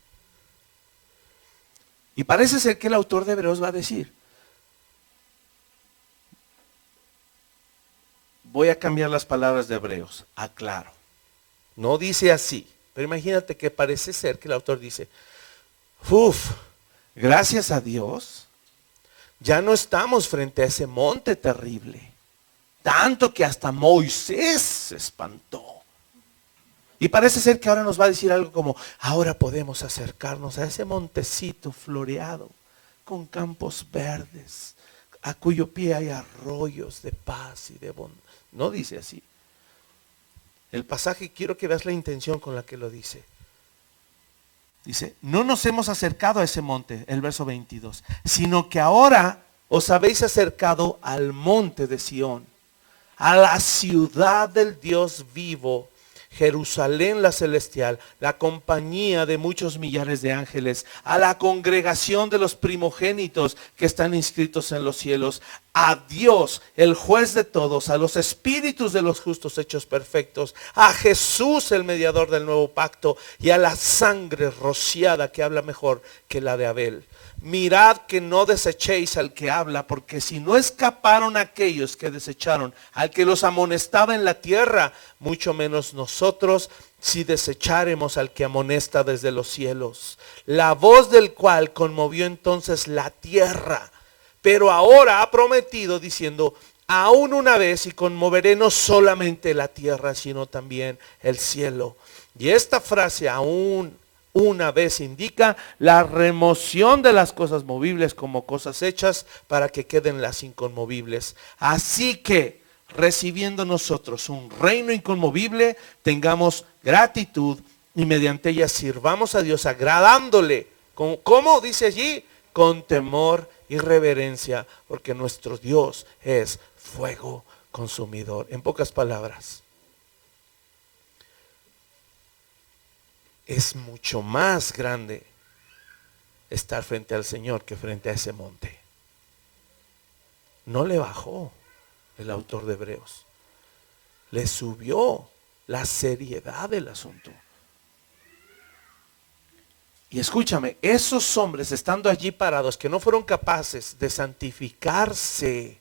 Y parece ser que el autor de Hebreos va a decir: voy a cambiar las palabras de Hebreos, aclaro. No dice así, pero imagínate que parece ser que el autor dice: gracias a Dios, ya no estamos frente a ese monte terrible, tanto que hasta Moisés se espantó. Y parece ser que ahora nos va a decir algo como, ahora podemos acercarnos a ese montecito floreado, con campos verdes, a cuyo pie hay arroyos de paz y de bondad. No dice así. El pasaje, quiero que veas la intención con la que lo dice. Dice, no nos hemos acercado a ese monte, el verso 22, sino que ahora os habéis acercado al monte de Sión, a la ciudad del Dios vivo, Jerusalén la celestial, la compañía de muchos millares de ángeles, a la congregación de los primogénitos que están inscritos en los cielos, a Dios, el juez de todos, a los espíritus de los justos hechos perfectos, a Jesús, el mediador del nuevo pacto, y a la sangre rociada que habla mejor que la de Abel. Mirad que no desechéis al que habla, porque si no escaparon aquellos que desecharon al que los amonestaba en la tierra, mucho menos nosotros si desecháremos al que amonesta desde los cielos. La voz del cual conmovió entonces la tierra, pero ahora ha prometido diciendo, aún una vez y conmoveré no solamente la tierra, sino también el cielo. Y esta frase, aún una vez, indica la remoción de las cosas movibles como cosas hechas para que queden las inconmovibles. Así que, recibiendo nosotros un reino inconmovible, tengamos gratitud y mediante ella sirvamos a Dios agradándole. ¿Cómo dice allí? Con temor y reverencia, porque nuestro Dios es fuego consumidor. En pocas palabras, es mucho más grande estar frente al Señor que frente a ese monte. No le bajó el autor de Hebreos, le subió la seriedad del asunto. Y escúchame, esos hombres estando allí parados que no fueron capaces de santificarse,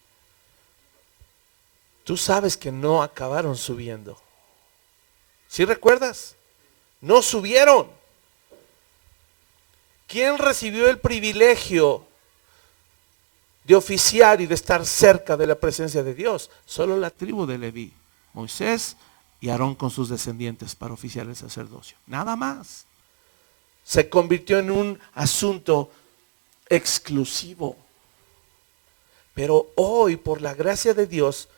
tú sabes que no acabaron subiendo. ¿Sí recuerdas? No subieron. ¿Quién recibió el privilegio de oficiar y de estar cerca de la presencia de Dios? Solo la tribu de Leví, Moisés y Aarón con sus descendientes para oficiar el sacerdocio. Nada más. Se convirtió en un asunto exclusivo. Pero hoy, por la gracia de Dios,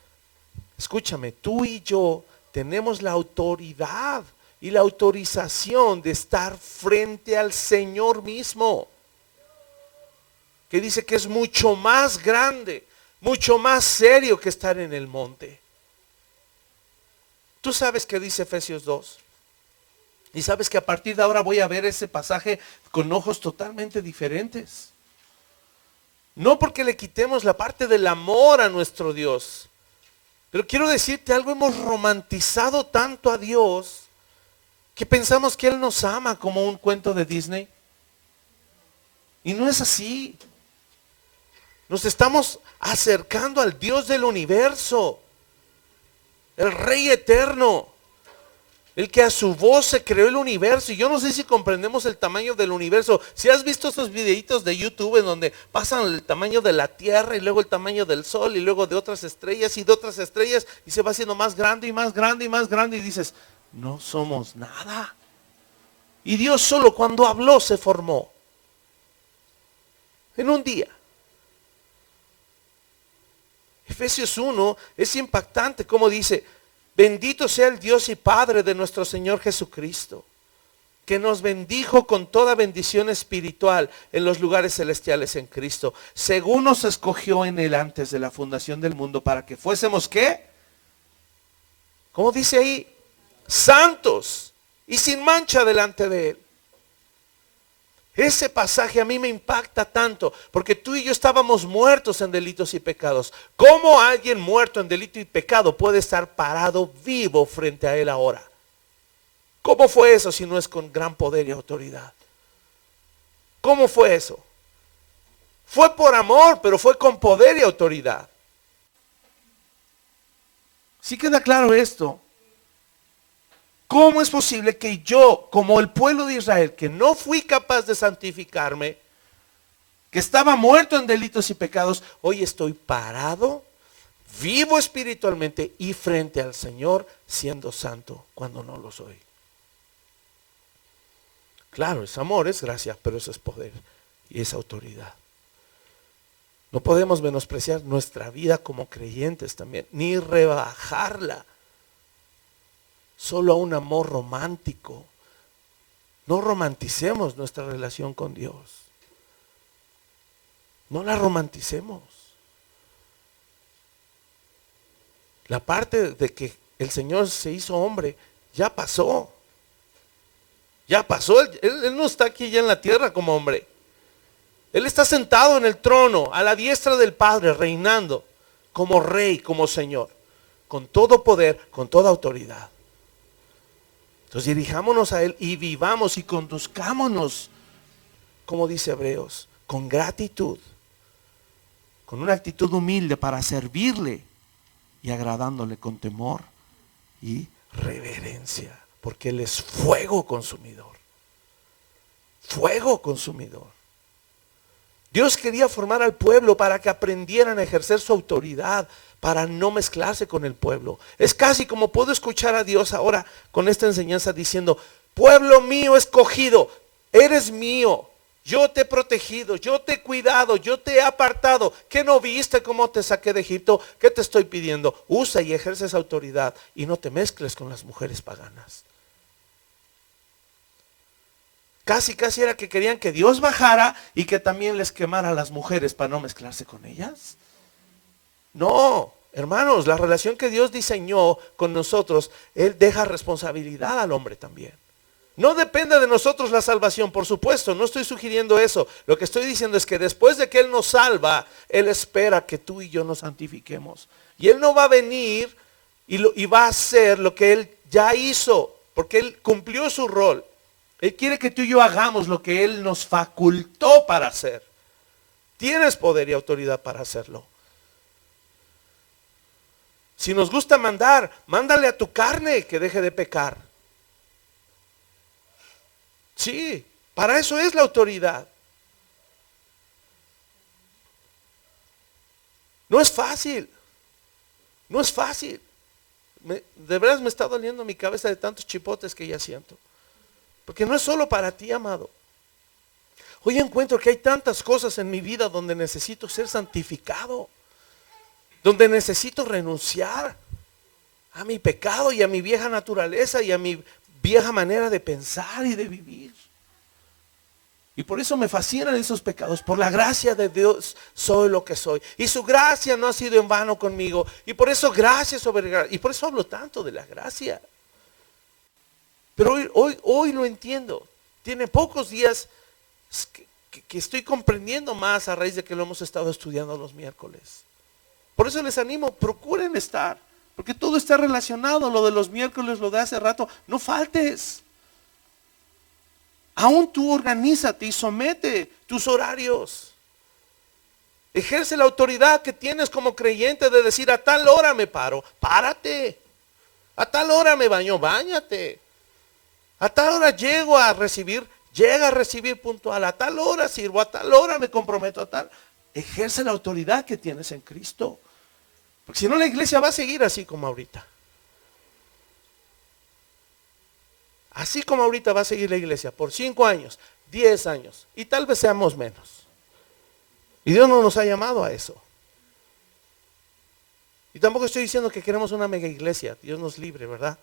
escúchame, tú y yo tenemos la autoridad y la autorización de estar frente al Señor mismo, que dice que es mucho más grande, mucho más serio que estar en el monte. Tú sabes qué dice Efesios 2, y sabes que a partir de ahora voy a ver ese pasaje con ojos totalmente diferentes. No porque le quitemos la parte del amor a nuestro Dios, pero quiero decirte algo, hemos romantizado tanto a Dios que pensamos que Él nos ama como un cuento de Disney. Y no es así. Nos estamos acercando al Dios del universo, el Rey eterno, el que a su voz se creó el universo. Y yo no sé si comprendemos el tamaño del universo. Si has visto esos videitos de YouTube en donde pasan el tamaño de la Tierra y luego el tamaño del Sol y luego de otras estrellas y de otras estrellas, y se va haciendo más grande y más grande y más grande, y dices, no somos nada. Y Dios solo cuando habló se formó. En un día. Efesios 1 es impactante como dice, bendito sea el Dios y Padre de nuestro Señor Jesucristo, que nos bendijo con toda bendición espiritual en los lugares celestiales en Cristo, según nos escogió en Él antes de la fundación del mundo, para que fuésemos, ¿qué? ¿Cómo dice ahí? Santos y sin mancha delante de Él. Ese pasaje a mí me impacta tanto, porque tú y yo estábamos muertos en delitos y pecados. ¿Cómo alguien muerto en delito y pecado puede estar parado vivo frente a Él ahora? ¿Cómo fue eso si no es con gran poder y autoridad? ¿Cómo fue eso? Fue por amor, pero fue con poder y autoridad. ¿Sí queda claro esto? ¿Cómo es posible que yo, como el pueblo de Israel, que no fui capaz de santificarme, que estaba muerto en delitos y pecados, hoy estoy parado, vivo espiritualmente y frente al Señor siendo santo cuando no lo soy? Claro, es amor, es gracia, pero eso es poder y es autoridad. No podemos menospreciar nuestra vida como creyentes también, ni rebajarla solo a un amor romántico. No romanticemos nuestra relación con Dios. No la romanticemos. La parte de que el Señor se hizo hombre ya pasó. Ya pasó. Él no está aquí ya en la tierra como hombre. Él está sentado en el trono, a la diestra del Padre, reinando como rey, como Señor, con todo poder, con toda autoridad. Entonces dirijámonos a Él y vivamos y conduzcámonos, como dice Hebreos, con gratitud, con una actitud humilde para servirle y agradándole con temor y reverencia, porque Él es fuego consumidor. Fuego consumidor. Dios quería formar al pueblo para que aprendieran a ejercer su autoridad, para no mezclarse con el pueblo. Es casi como puedo escuchar a Dios ahora con esta enseñanza diciendo: pueblo mío escogido, eres mío, yo te he protegido, yo te he cuidado, yo te he apartado. ¿Qué no viste cómo te saqué de Egipto? ¿Qué te estoy pidiendo? Usa y ejerce esa autoridad y no te mezcles con las mujeres paganas. Casi era que querían que Dios bajara y que también les quemara a las mujeres para no mezclarse con ellas. No, hermanos, la relación que Dios diseñó con nosotros, Él deja responsabilidad al hombre también. No depende de nosotros la salvación, por supuesto, no estoy sugiriendo eso. Lo que estoy diciendo es que después de que Él nos salva, Él espera que tú y yo nos santifiquemos. Y Él no va a venir y va a hacer lo que Él ya hizo, porque Él cumplió su rol. Él quiere que tú y yo hagamos lo que Él nos facultó para hacer. Tienes poder y autoridad para hacerlo. Si nos gusta mandar, mándale a tu carne que deje de pecar. Sí, para eso es la autoridad. No es fácil. No es fácil. De verdad me está doliendo mi cabeza de tantos chipotes que ya siento. Porque no es solo para ti, amado. Hoy encuentro que hay tantas cosas en mi vida donde necesito ser santificado, donde necesito renunciar a mi pecado y a mi vieja naturaleza y a mi vieja manera de pensar y de vivir. Y por eso me fascinan esos pecados. Por la gracia de Dios soy lo que soy. Y su gracia no ha sido en vano conmigo. Y por eso gracia sobre gracia. Y por eso hablo tanto de la gracia. Pero hoy lo entiendo. Tiene pocos días que estoy comprendiendo más a raíz de que lo hemos estado estudiando los miércoles. Por eso les animo, procuren estar. Porque todo está relacionado. Lo de los miércoles, lo de hace rato. No faltes. Aún tú organízate y somete tus horarios. Ejerce la autoridad que tienes como creyente de decir: a tal hora me paro, párate. A tal hora me baño, báñate. A tal hora llego a recibir, llega a recibir puntual. A tal hora sirvo, a tal hora me comprometo, a tal. Ejerce la autoridad que tienes en Cristo. Porque si no, la iglesia va a seguir así como ahorita. Así como ahorita va a seguir la iglesia por 5 años, 10 años y tal vez seamos menos. Y Dios no nos ha llamado a eso. Y tampoco estoy diciendo que queremos una mega iglesia. Dios nos libre, ¿verdad?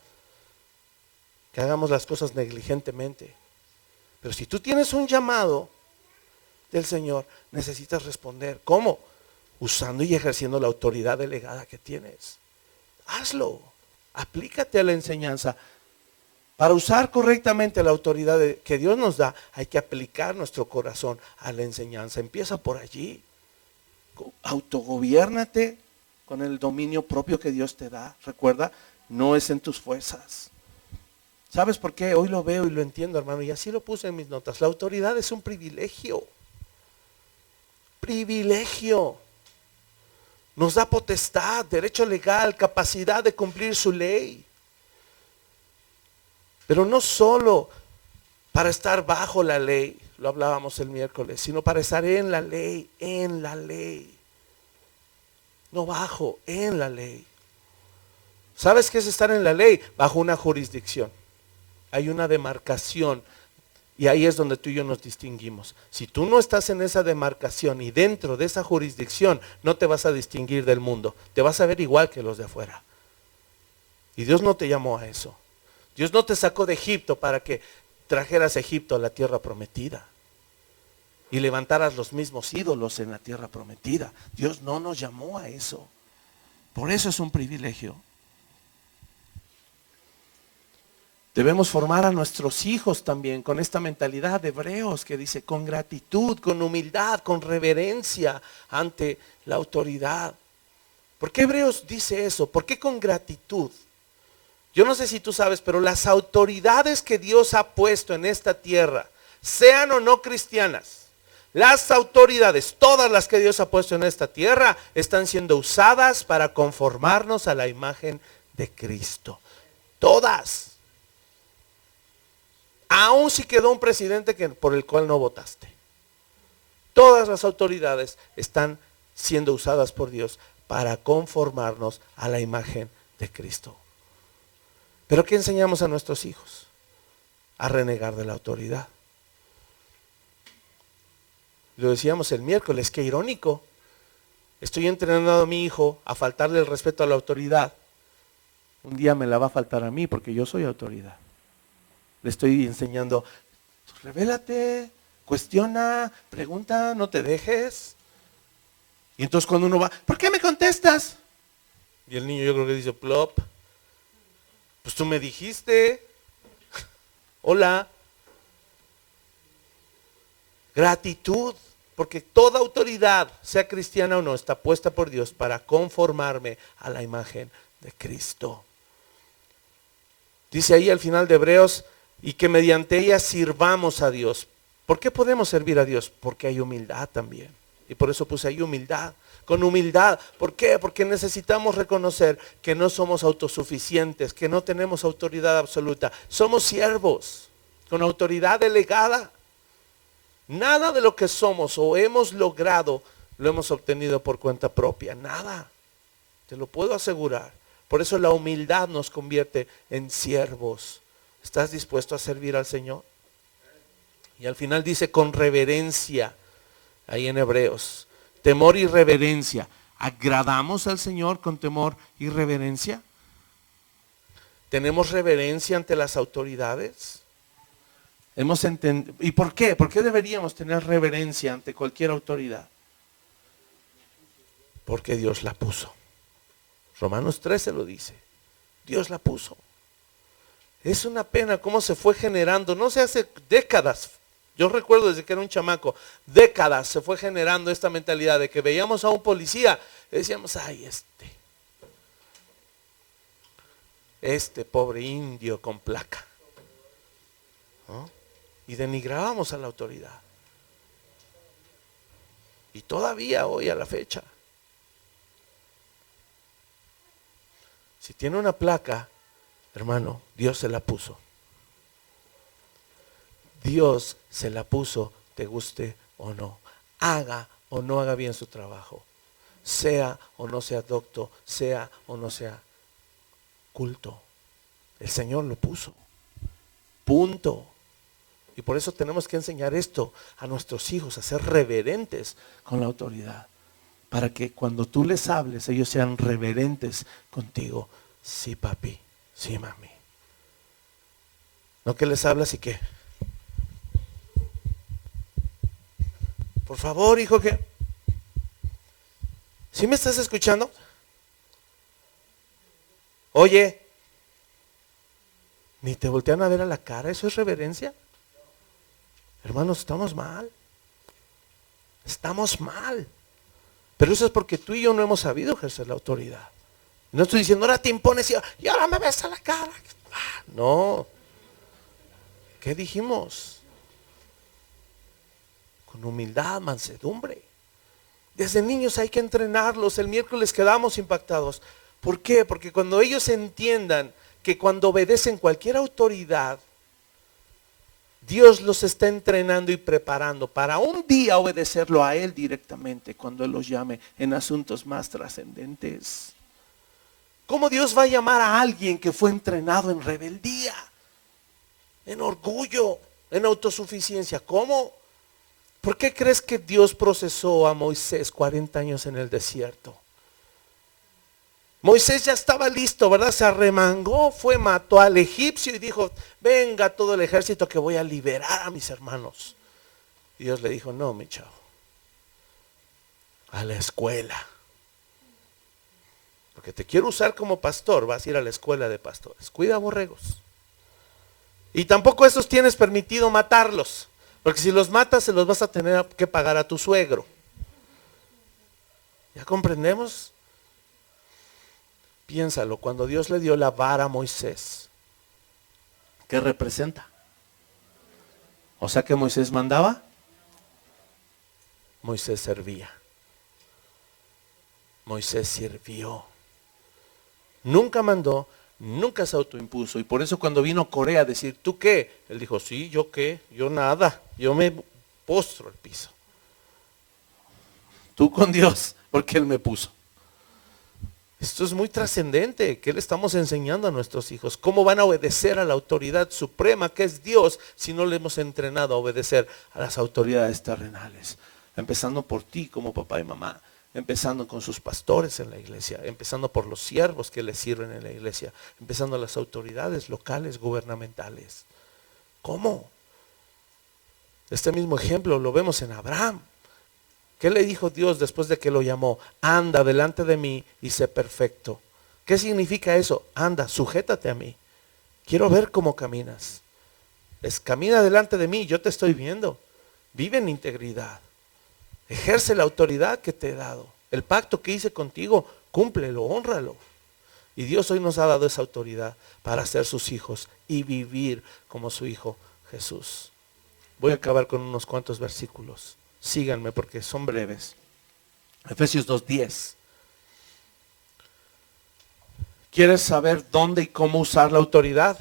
Que hagamos las cosas negligentemente. Pero si tú tienes un llamado del Señor, necesitas responder. ¿Cómo? Usando y ejerciendo la autoridad delegada que tienes. Hazlo. Aplícate a la enseñanza. Para usar correctamente la autoridad que Dios nos da, hay que aplicar nuestro corazón a la enseñanza. Empieza por allí. Autogobiérnate con el dominio propio que Dios te da. Recuerda, no es en tus fuerzas. ¿Sabes por qué? Hoy lo veo y lo entiendo, hermano, y así lo puse en mis notas. La autoridad es un privilegio. Privilegio. Nos da potestad, derecho legal, capacidad de cumplir su ley. Pero no solo para estar bajo la ley, lo hablábamos el miércoles, sino para estar en la ley, en la ley. No bajo, en la ley. ¿Sabes qué es estar en la ley? Bajo una jurisdicción. Hay una demarcación Y ahí es donde tú y yo nos distinguimos. Si tú no estás en esa demarcación y dentro de esa jurisdicción, no te vas a distinguir del mundo. Te vas a ver igual que los de afuera. Y Dios no te llamó a eso. Dios no te sacó de Egipto para que trajeras a Egipto a la tierra prometida y levantaras los mismos ídolos en la tierra prometida. Dios no nos llamó a eso. Por eso es un privilegio. Debemos formar a nuestros hijos también con esta mentalidad de Hebreos que dice con gratitud, con humildad, con reverencia ante la autoridad. ¿Por qué Hebreos dice eso? ¿Por qué con gratitud? Yo no sé si tú sabes, pero las autoridades que Dios ha puesto en esta tierra, sean o no cristianas, las autoridades, todas las que Dios ha puesto en esta tierra, están siendo usadas para conformarnos a la imagen de Cristo. Todas. Aún si quedó un presidente por el cual no votaste. Todas las autoridades están siendo usadas por Dios para conformarnos a la imagen de Cristo. ¿Pero qué enseñamos a nuestros hijos? A renegar de la autoridad. Lo decíamos el miércoles, qué irónico. Estoy entrenando a mi hijo a faltarle el respeto a la autoridad. Un día me la va a faltar a mí porque yo soy autoridad. Le estoy enseñando, revélate, cuestiona, pregunta, no te dejes. Y entonces cuando uno va, ¿por qué me contestas? Y el niño yo creo que dice, plop. Pues tú me dijiste. Hola. Gratitud, porque toda autoridad, sea cristiana o no, está puesta por Dios para conformarme a la imagen de Cristo. Dice ahí al final de Hebreos, y que mediante ella sirvamos a Dios. ¿Por qué podemos servir a Dios? Porque hay humildad también. Y por eso puse ahí humildad. Con humildad. ¿Por qué? Porque necesitamos reconocer que no somos autosuficientes, que no tenemos autoridad absoluta. Somos siervos con autoridad delegada. Nada de lo que somos o hemos logrado lo hemos obtenido por cuenta propia. Nada. Te lo puedo asegurar. Por eso la humildad nos convierte en siervos. ¿Estás dispuesto a servir al Señor? Y al final dice con reverencia, ahí en Hebreos, temor y reverencia. ¿Agradamos al Señor con temor y reverencia? ¿Tenemos reverencia ante las autoridades? ¿Y por qué? ¿Por qué deberíamos tener reverencia ante cualquier autoridad? Porque Dios la puso. Romanos 13 lo dice. Dios la puso. Es una pena cómo se fue generando, no sé, hace décadas, yo recuerdo desde que era un chamaco, décadas se fue generando esta mentalidad de que veíamos a un policía y decíamos, ay, este pobre indio con placa, ¿no? Y denigrábamos a la autoridad. Y todavía hoy a la fecha, si tiene una placa, hermano, Dios se la puso. Dios se la puso, te guste o no. Haga o no haga bien su trabajo. Sea o no sea docto, sea o no sea culto. El Señor lo puso. Punto. Y por eso tenemos que enseñar esto a nuestros hijos, a ser reverentes con la autoridad. Para que cuando tú les hables, ellos sean reverentes contigo. Sí, papi. Sí, mami. No que les hablas y que, por favor, hijo, que, ¿sí me estás escuchando? Oye, ni te voltean a ver a la cara, ¿eso es reverencia? Hermanos, estamos mal. Estamos mal. Pero eso es porque tú y yo no hemos sabido ejercer la autoridad. No estoy diciendo, ahora te impones y ahora me ves a la cara. No. ¿Qué dijimos? Con humildad, mansedumbre. Desde niños hay que entrenarlos. El miércoles quedamos impactados. ¿Por qué? Porque cuando ellos entiendan que cuando obedecen cualquier autoridad, Dios los está entrenando y preparando para un día obedecerlo a Él directamente cuando Él los llame en asuntos más trascendentes. ¿Cómo Dios va a llamar a alguien que fue entrenado en rebeldía, en orgullo? en autosuficiencia. ¿Cómo? ¿Por qué crees que Dios procesó a Moisés 40 años en el desierto? Moisés ya estaba listo, ¿verdad? Se arremangó, mató al egipcio y dijo, venga todo el ejército que voy a liberar a mis hermanos. Y Dios le dijo, no, mi chavo, a la escuela. Porque te quiero usar como pastor, vas a ir a la escuela de pastores. Cuida borregos. Y tampoco esos tienes permitido matarlos. Porque si los matas se los vas a tener que pagar a tu suegro. ¿Ya comprendemos? Piénsalo, cuando Dios le dio la vara a Moisés, ¿qué representa? O sea que Moisés mandaba, Moisés servía. Moisés sirvió. Nunca mandó, nunca se autoimpuso. Y por eso cuando vino Corea a decir, ¿tú qué? Él dijo, sí, ¿yo qué? Yo nada, yo me postro al piso. Tú con Dios, porque Él me puso. Esto es muy trascendente. ¿Qué le estamos enseñando a nuestros hijos? ¿Cómo van a obedecer a la autoridad suprema que es Dios si no le hemos entrenado a obedecer a las autoridades terrenales? Empezando por ti como papá y mamá, empezando con sus pastores en la iglesia, empezando por los siervos que les sirven en la iglesia, empezando las autoridades locales, gubernamentales. ¿Cómo? Este mismo ejemplo lo vemos en Abraham. ¿Qué le dijo Dios después de que lo llamó? Anda delante de mí y sé perfecto. ¿Qué significa eso? Anda, sujétate a mí. Quiero ver cómo caminas. Camina delante de mí, yo te estoy viendo. Vive en integridad. Ejerce la autoridad que te he dado. El pacto que hice contigo, cúmplelo, hónralo. Y Dios hoy nos ha dado esa autoridad para ser sus hijos y vivir como su hijo Jesús. Voy a acabar con unos cuantos versículos. Síganme porque son breves. Efesios 2:10. ¿Quieres saber dónde y cómo usar la autoridad?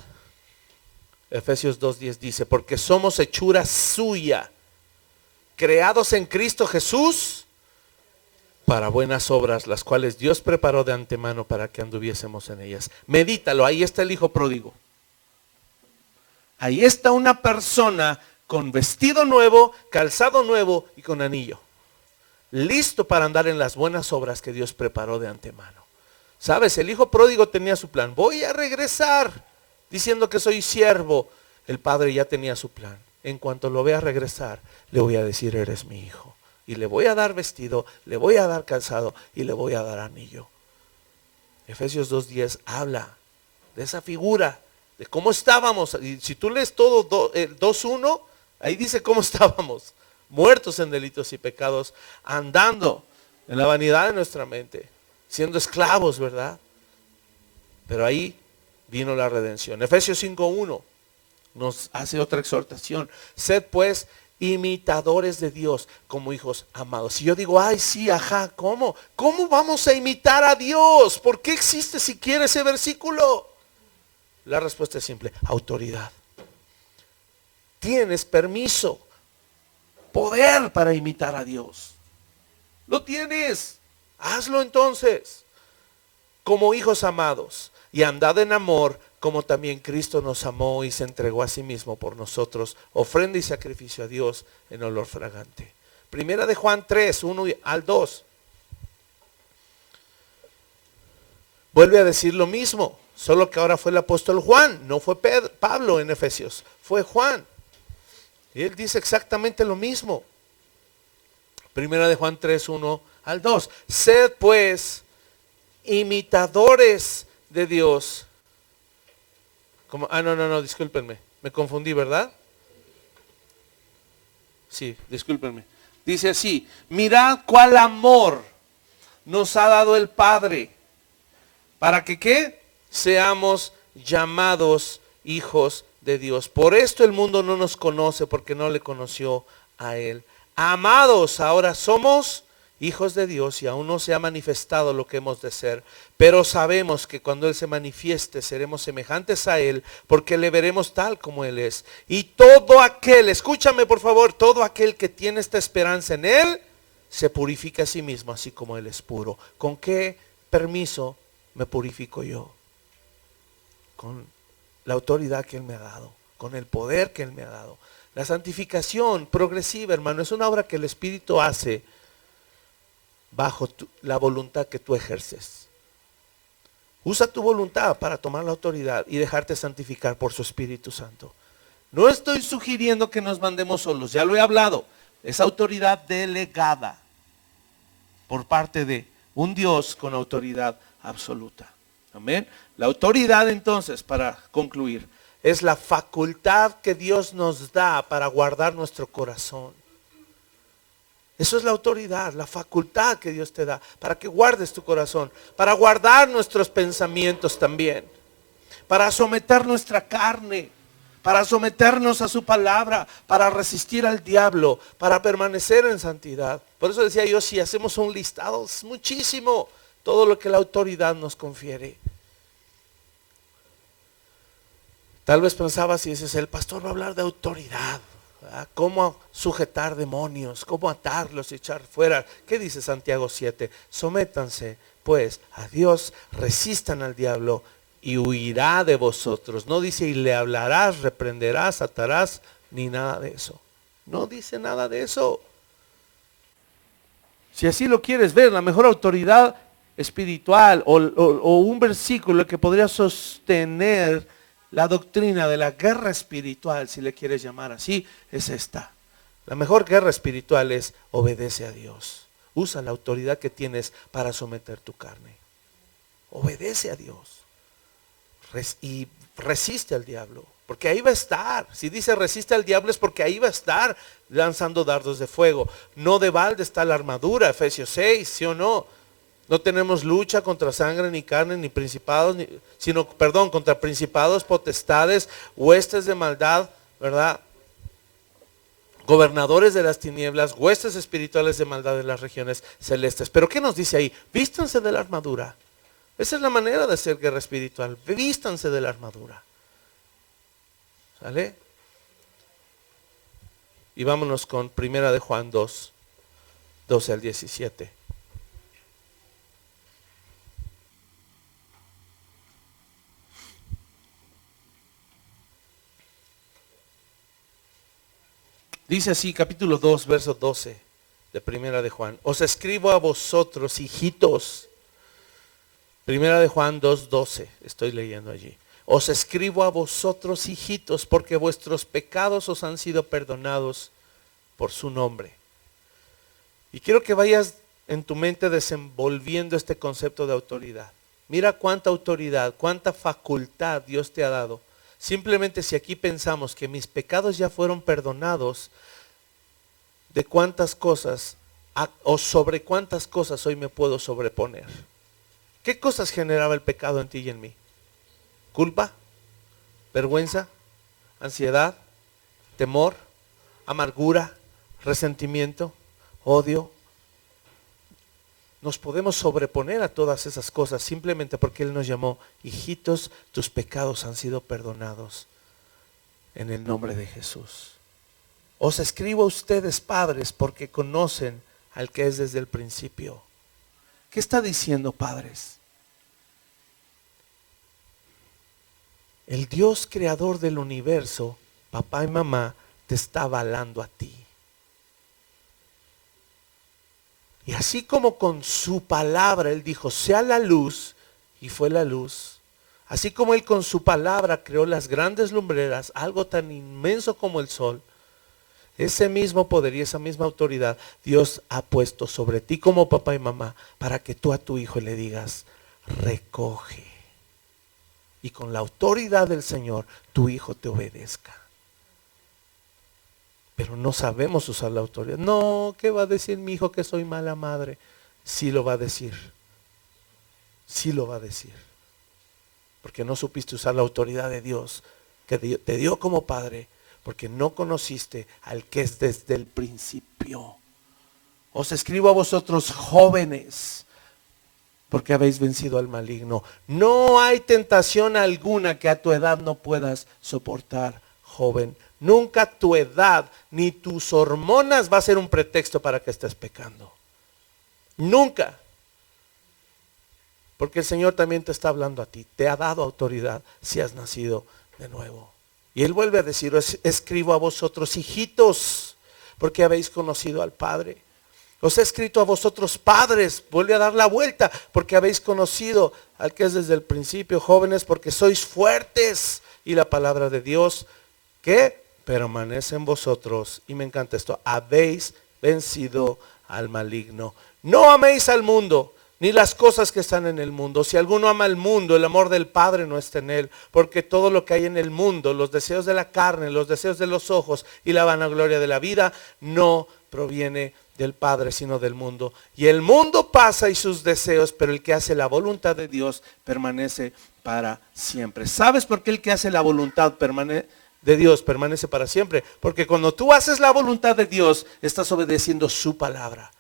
Efesios 2:10 dice, porque somos hechura suya, creados en Cristo Jesús para buenas obras, las cuales Dios preparó de antemano para que anduviésemos en ellas. Medítalo, ahí está el hijo pródigo. Ahí está una persona con vestido nuevo, calzado nuevo y con anillo, listo para andar en las buenas obras que Dios preparó de antemano. Sabes, el hijo pródigo tenía su plan. Voy a regresar diciendo que soy siervo. El padre ya tenía su plan. En cuanto lo vea regresar, le voy a decir, eres mi hijo. Y le voy a dar vestido, le voy a dar calzado y le voy a dar anillo. Efesios 2:10 habla de esa figura, de cómo estábamos. Y si tú lees todo el 2:1, ahí dice cómo estábamos, muertos en delitos y pecados, andando en la vanidad de nuestra mente, siendo esclavos, ¿verdad? Pero ahí vino la redención. Efesios 5:1 nos hace otra exhortación. Sed pues imitadores de Dios como hijos amados. Si yo digo, ay sí, ajá, ¿cómo? ¿Cómo vamos a imitar a Dios? ¿Por qué existe siquiera ese versículo? La respuesta es simple, autoridad. Tienes permiso, poder para imitar a Dios. Lo tienes, hazlo entonces, como hijos amados, y andad en amor, como también Cristo nos amó y se entregó a sí mismo por nosotros, ofrenda y sacrificio a Dios en olor fragante. Primera de Juan 3:1-2. Vuelve a decir lo mismo, solo que ahora fue el apóstol Juan, no fue Pablo en Efesios, fue Juan. Y él dice exactamente lo mismo. Primera de Juan 3:1-2. Sed pues imitadores de Dios. No, discúlpenme. Me confundí, ¿verdad? Sí, discúlpenme. Dice así, mirad cuál amor nos ha dado el Padre. ¿Para que qué? Seamos llamados hijos de Dios. Por esto el mundo no nos conoce, porque no le conoció a Él. Amados, ahora somos hijos de Dios y aún no se ha manifestado lo que hemos de ser, pero sabemos que cuando Él se manifieste seremos semejantes a Él, porque le veremos tal como Él es. Y todo aquel, escúchame por favor, todo aquel que tiene esta esperanza en Él, se purifica a sí mismo, así como Él es puro. ¿Con qué permiso me purifico yo? Con la autoridad que Él me ha dado, con el poder que Él me ha dado. La santificación progresiva, hermano, es una obra que el Espíritu hace bajo la voluntad que tú ejerces. Usa tu voluntad para tomar la autoridad y dejarte santificar por su Espíritu Santo. No estoy sugiriendo que nos mandemos solos, ya lo he hablado. Es autoridad delegada por parte de un Dios con autoridad absoluta. Amén. La autoridad, entonces, para concluir, es la facultad que Dios nos da para guardar nuestro corazón. Eso es la autoridad, la facultad que Dios te da para que guardes tu corazón, para guardar nuestros pensamientos también, para someter nuestra carne, para someternos a su palabra, para resistir al diablo, para permanecer en santidad. Por eso decía yo, si hacemos un listado, es muchísimo todo lo que la autoridad nos confiere. Tal vez pensabas, si dices, el pastor va a hablar de autoridad, ¿verdad? Cómo sujetar demonios, cómo atarlos y echar fuera. ¿Qué dice Santiago 7? Sométanse pues a Dios, resistan al diablo y huirá de vosotros. No dice y le hablarás, reprenderás, atarás, ni nada de eso. No dice nada de eso. Si así lo quieres ver, la mejor autoridad espiritual o un versículo que podría sostener la doctrina de la guerra espiritual, si le quieres llamar así, es esta. La mejor guerra espiritual es obedece a Dios. Usa la autoridad que tienes para someter tu carne. Obedece a Dios. Y resiste al diablo, porque ahí va a estar. Si dice resiste al diablo es porque ahí va a estar lanzando dardos de fuego. No de balde está la armadura, Efesios 6, ¿sí o no? No tenemos lucha contra sangre ni carne ni principados, contra principados, potestades, huestes de maldad, ¿verdad? Gobernadores de las tinieblas, huestes espirituales de maldad en las regiones celestes. Pero ¿qué nos dice ahí? Vístanse de la armadura. Esa es la manera de hacer guerra espiritual. Vístanse de la armadura. ¿Sale? Y vámonos con 1 de Juan 2, 12 al 17. Dice así, capítulo 2, verso 12 de 1 de Juan. Os escribo a vosotros, hijitos. 1 de Juan 2, 12, estoy leyendo allí. Os escribo a vosotros, hijitos, porque vuestros pecados os han sido perdonados por su nombre. Y quiero que vayas en tu mente desenvolviendo este concepto de autoridad. Mira cuánta autoridad, cuánta facultad Dios te ha dado. Simplemente si aquí pensamos que mis pecados ya fueron perdonados, de cuántas cosas o sobre cuántas cosas hoy me puedo sobreponer. ¿Qué cosas generaba el pecado en ti y en mí? ¿Culpa? ¿Vergüenza? ¿Ansiedad? ¿Temor? ¿Amargura? ¿Resentimiento? ¿Odio? Nos podemos sobreponer a todas esas cosas simplemente porque Él nos llamó, hijitos, tus pecados han sido perdonados en el nombre de Jesús. Os escribo a ustedes, padres, porque conocen al que es desde el principio. ¿Qué está diciendo, padres? El Dios creador del universo, papá y mamá, te está avalando a ti. Y así como con su palabra Él dijo, sea la luz, y fue la luz. Así como Él con su palabra creó las grandes lumbreras, algo tan inmenso como el sol, ese mismo poder y esa misma autoridad Dios ha puesto sobre ti como papá y mamá para que tú a tu hijo le digas, recoge. Y con la autoridad del Señor, tu hijo te obedezca. Pero no sabemos usar la autoridad. No, ¿qué va a decir mi hijo que soy mala madre? Sí lo va a decir. Sí lo va a decir. Porque no supiste usar la autoridad de Dios que te dio como padre. Porque no conociste al que es desde el principio. Os escribo a vosotros jóvenes, porque habéis vencido al maligno. No hay tentación alguna que a tu edad no puedas soportar, joven. Nunca tu edad ni tus hormonas va a ser un pretexto para que estés pecando. Nunca. Porque el Señor también te está hablando a ti. Te ha dado autoridad si has nacido de nuevo. Y él vuelve a decir, escribo a vosotros, hijitos, porque habéis conocido al Padre. Os he escrito a vosotros, padres, vuelve a dar la vuelta, porque habéis conocido al que es desde el principio, jóvenes, porque sois fuertes. Y la palabra de Dios, que permanece en vosotros. Y me encanta esto, habéis vencido al maligno. No améis al mundo, ni las cosas que están en el mundo. Si alguno ama al mundo, el amor del Padre no está en él, porque todo lo que hay en el mundo, los deseos de la carne, los deseos de los ojos y la vanagloria de la vida, no proviene del Padre, sino del mundo. Y el mundo pasa y sus deseos, pero el que hace la voluntad de Dios permanece para siempre. ¿Sabes por qué el que hace la voluntad de Dios permanece para siempre? Porque cuando tú haces la voluntad de Dios, estás obedeciendo su palabra.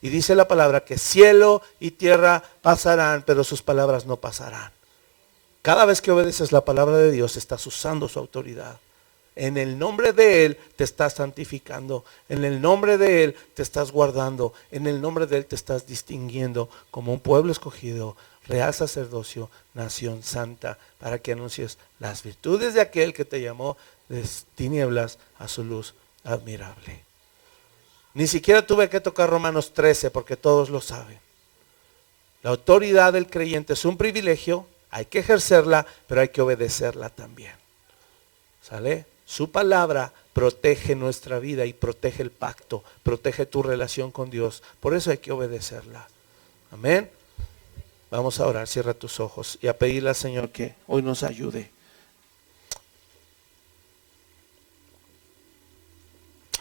Y dice la palabra que cielo y tierra pasarán, pero sus palabras no pasarán. Cada vez que obedeces la palabra de Dios, estás usando su autoridad. En el nombre de Él te estás santificando. En el nombre de Él te estás guardando. En el nombre de Él te estás distinguiendo como un pueblo escogido, real sacerdocio, nación santa, para que anuncies las virtudes de aquel que te llamó de tinieblas a su luz admirable. Ni siquiera tuve que tocar Romanos 13 porque todos lo saben. La autoridad del creyente es un privilegio, hay que ejercerla, pero hay que obedecerla también. ¿Sale? Su palabra protege nuestra vida y protege el pacto, protege tu relación con Dios. Por eso hay que obedecerla. Amén. Vamos a orar, cierra tus ojos y a pedirle al Señor que hoy nos ayude.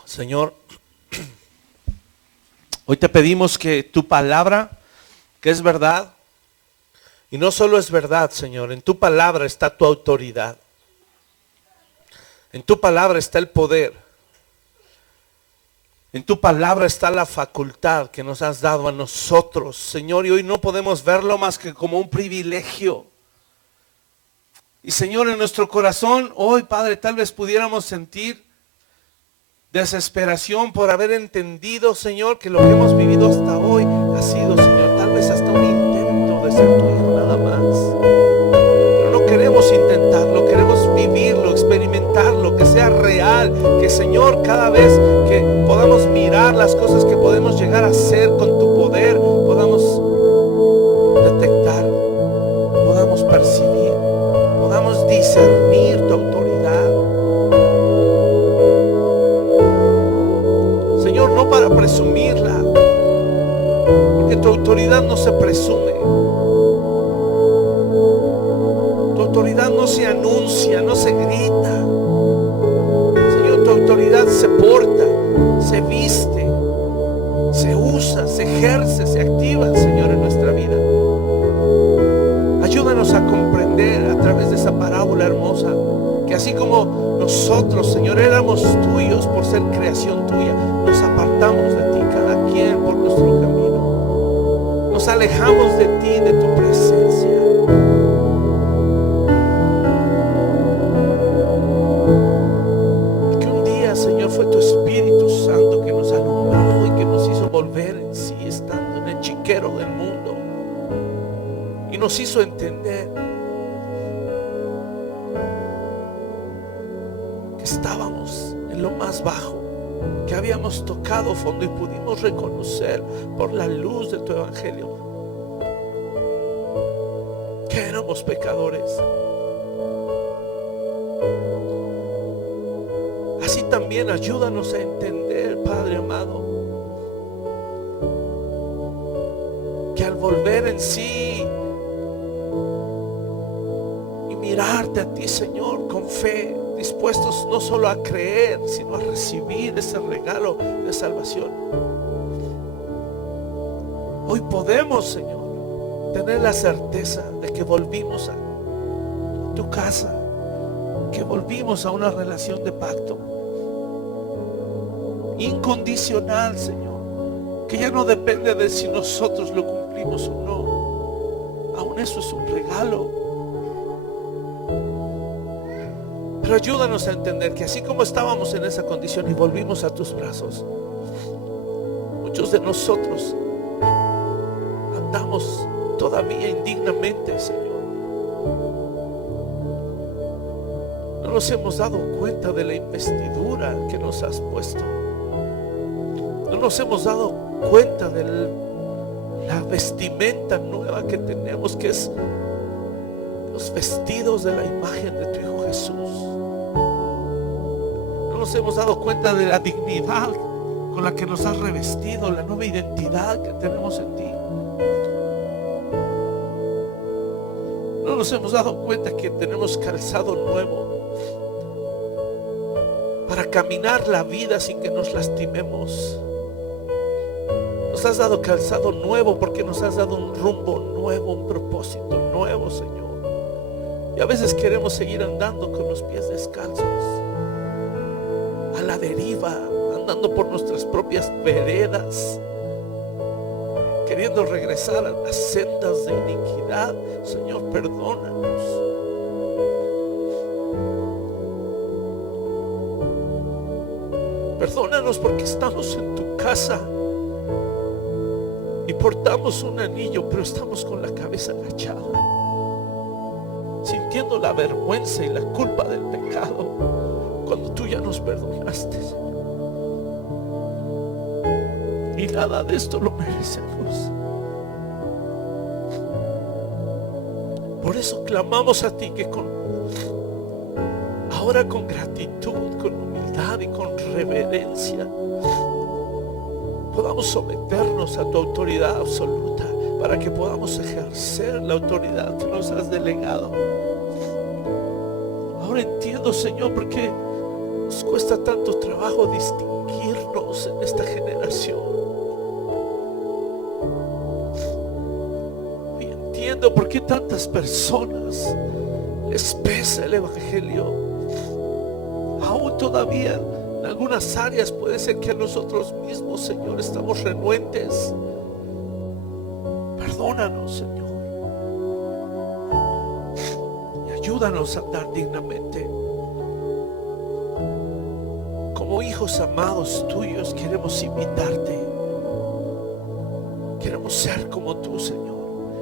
Señor, hoy te pedimos que tu palabra, que es verdad, y no solo es verdad, Señor, en tu palabra está tu autoridad. En tu palabra está el poder. En tu palabra está la facultad que nos has dado a nosotros, Señor, y hoy no podemos verlo más que como un privilegio. Y Señor, en nuestro corazón, hoy, Padre, tal vez pudiéramos sentir desesperación por haber entendido, Señor, que lo que hemos vivido hasta hoy ha sido, Señor, tal vez hasta un intento de ser tu hijo nada más. Pero no queremos intentarlo, queremos vivirlo, experimentarlo, que sea real, que, Señor, cada vez que podamos mirar las cosas que podemos llegar a hacer con tu poder, podamos detectar, podamos percibir, podamos discernir tu autoridad. Señor, no para presumirla, porque tu autoridad no se presume. Tu autoridad no se anuncia, no se grita. Señor, tu autoridad se porta, se viste, se usa, se ejerce, se activa, Señor, en nuestra vida. Ayúdanos a comprender a través de esa parábola hermosa que así como nosotros, Señor, éramos tuyos por ser creación tuya, nos apartamos de ti, cada quien por nuestro camino. Nos alejamos de ti, de tu presencia. Y que un día, Señor, fue tu Espíritu Santo que nos alumbró y que nos hizo volver en sí, estando en el chiquero del mundo. Y nos hizo entender que estábamos en lo más bajo, que habíamos tocado fondo y pudimos reconocer por la luz de tu evangelio que éramos pecadores. Así también ayúdanos a entender, Padre amado, que al volver en sí y mirarte a ti, Señor, con fe, dispuestos no solo a creer, sino a recibir ese regalo de salvación. Hoy podemos, Señor, tener la certeza de que volvimos a tu casa, que volvimos a una relación de pacto incondicional, Señor, que ya no depende de si nosotros lo cumplimos o no. Aún eso es un regalo. Pero ayúdanos a entender que así como estábamos en esa condición y volvimos a tus brazos, muchos de nosotros andamos todavía indignamente, Señor. No nos hemos dado cuenta de la investidura que nos has puesto. No nos hemos dado cuenta de la vestimenta nueva que tenemos, que es los vestidos de la imagen de tu Hijo Jesús. No nos hemos dado cuenta de la dignidad con la que nos has revestido, la nueva identidad que tenemos en ti. No nos hemos dado cuenta que tenemos calzado nuevo para caminar la vida sin que nos lastimemos. Nos has dado calzado nuevo porque nos has dado un rumbo nuevo, un propósito nuevo, Señor. Y a veces queremos seguir andando con los pies descalzos, a la deriva, andando por nuestras propias veredas, queriendo regresar a las sendas de iniquidad. Señor, perdónanos. Perdónanos porque estamos en tu casa y portamos un anillo, pero estamos con la cabeza agachada, sintiendo la vergüenza y la culpa del pecado, cuando tú ya nos perdonaste. Y nada de esto lo merecemos. Por eso clamamos a ti que ahora con gratitud, con humildad y con reverencia podamos someternos a tu autoridad absoluta, para que podamos ejercer la autoridad que nos has delegado. Ahora entiendo, Señor, por qué nos cuesta tanto trabajo distinguirnos en esta generación. Hoy entiendo por qué tantas personas les pesa el Evangelio. Aún todavía en algunas áreas puede ser que nosotros mismos, Señor, estamos renuentes. Perdónanos, Señor, y ayúdanos a andar dignamente. Como hijos amados tuyos queremos imitarte. Queremos ser como tú, Señor.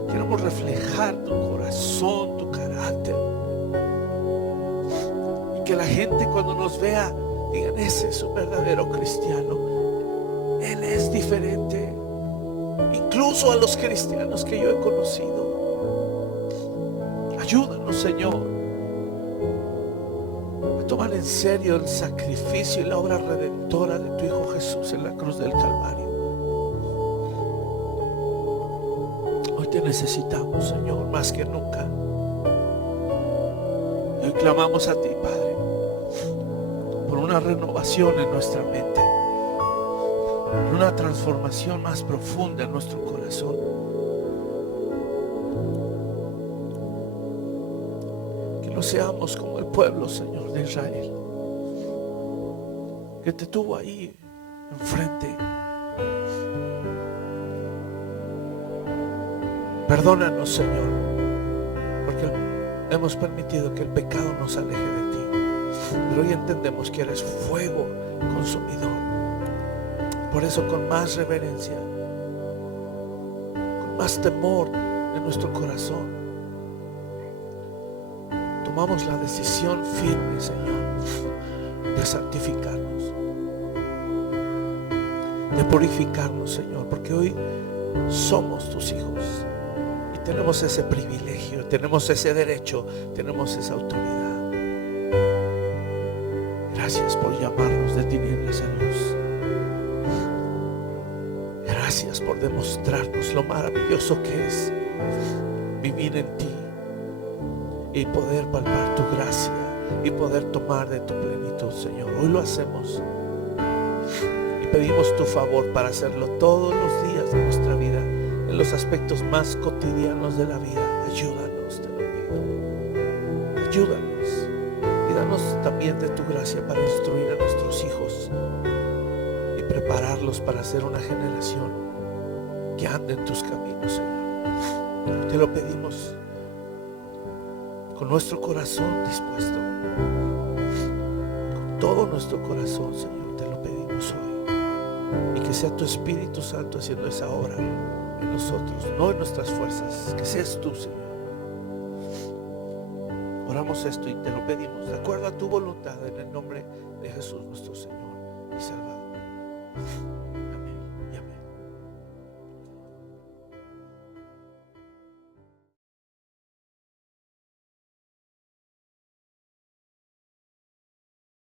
Queremos reflejar tu corazón, tu carácter. Y que la gente, cuando nos vea, digan: ese es un verdadero cristiano. Él es diferente. Incluso a los cristianos que yo he conocido. Ayúdanos, Señor, a tomar en serio el sacrificio y la obra redentora de tu Hijo Jesús en la cruz del Calvario. Hoy te necesitamos, Señor, más que nunca. Hoy clamamos a ti, Padre, por una renovación en nuestra mente, por una transformación más profunda en nuestro corazón. Que no seamos como el pueblo, Señor, de Israel, que te tuvo ahí enfrente. Perdónanos, Señor, porque hemos permitido que el pecado nos aleje de ti. Pero hoy entendemos que eres fuego consumidor. Por eso, con más reverencia, con más temor en nuestro corazón, tomamos la decisión firme, Señor, de santificarnos, de purificarnos, Señor, porque hoy somos tus hijos y tenemos ese privilegio, tenemos ese derecho, tenemos esa autoridad. Gracias por llamarnos de tinieblas a luz. Gracias por demostrarnos lo maravilloso que es vivir en ti y poder palpar tu gracia y poder tomar de tu plenitud, Señor. Hoy lo hacemos y pedimos tu favor para hacerlo todos los días de nuestra vida, en los aspectos más cotidianos de la vida. Ayúdanos, te lo pido. Ayúdanos y danos también de tu gracia para instruir a nuestros hijos y prepararlos para ser una generación que ande en tus caminos, Señor. Te lo pedimos con nuestro corazón dispuesto, con todo nuestro corazón, Señor. Te lo pedimos hoy, y que sea tu Espíritu Santo haciendo esa obra en nosotros, no en nuestras fuerzas. Que seas tú, Señor. Oramos Oramos esto y te lo pedimos de acuerdo a tu voluntad, en el nombre de Jesús nuestro Señor y Salvador.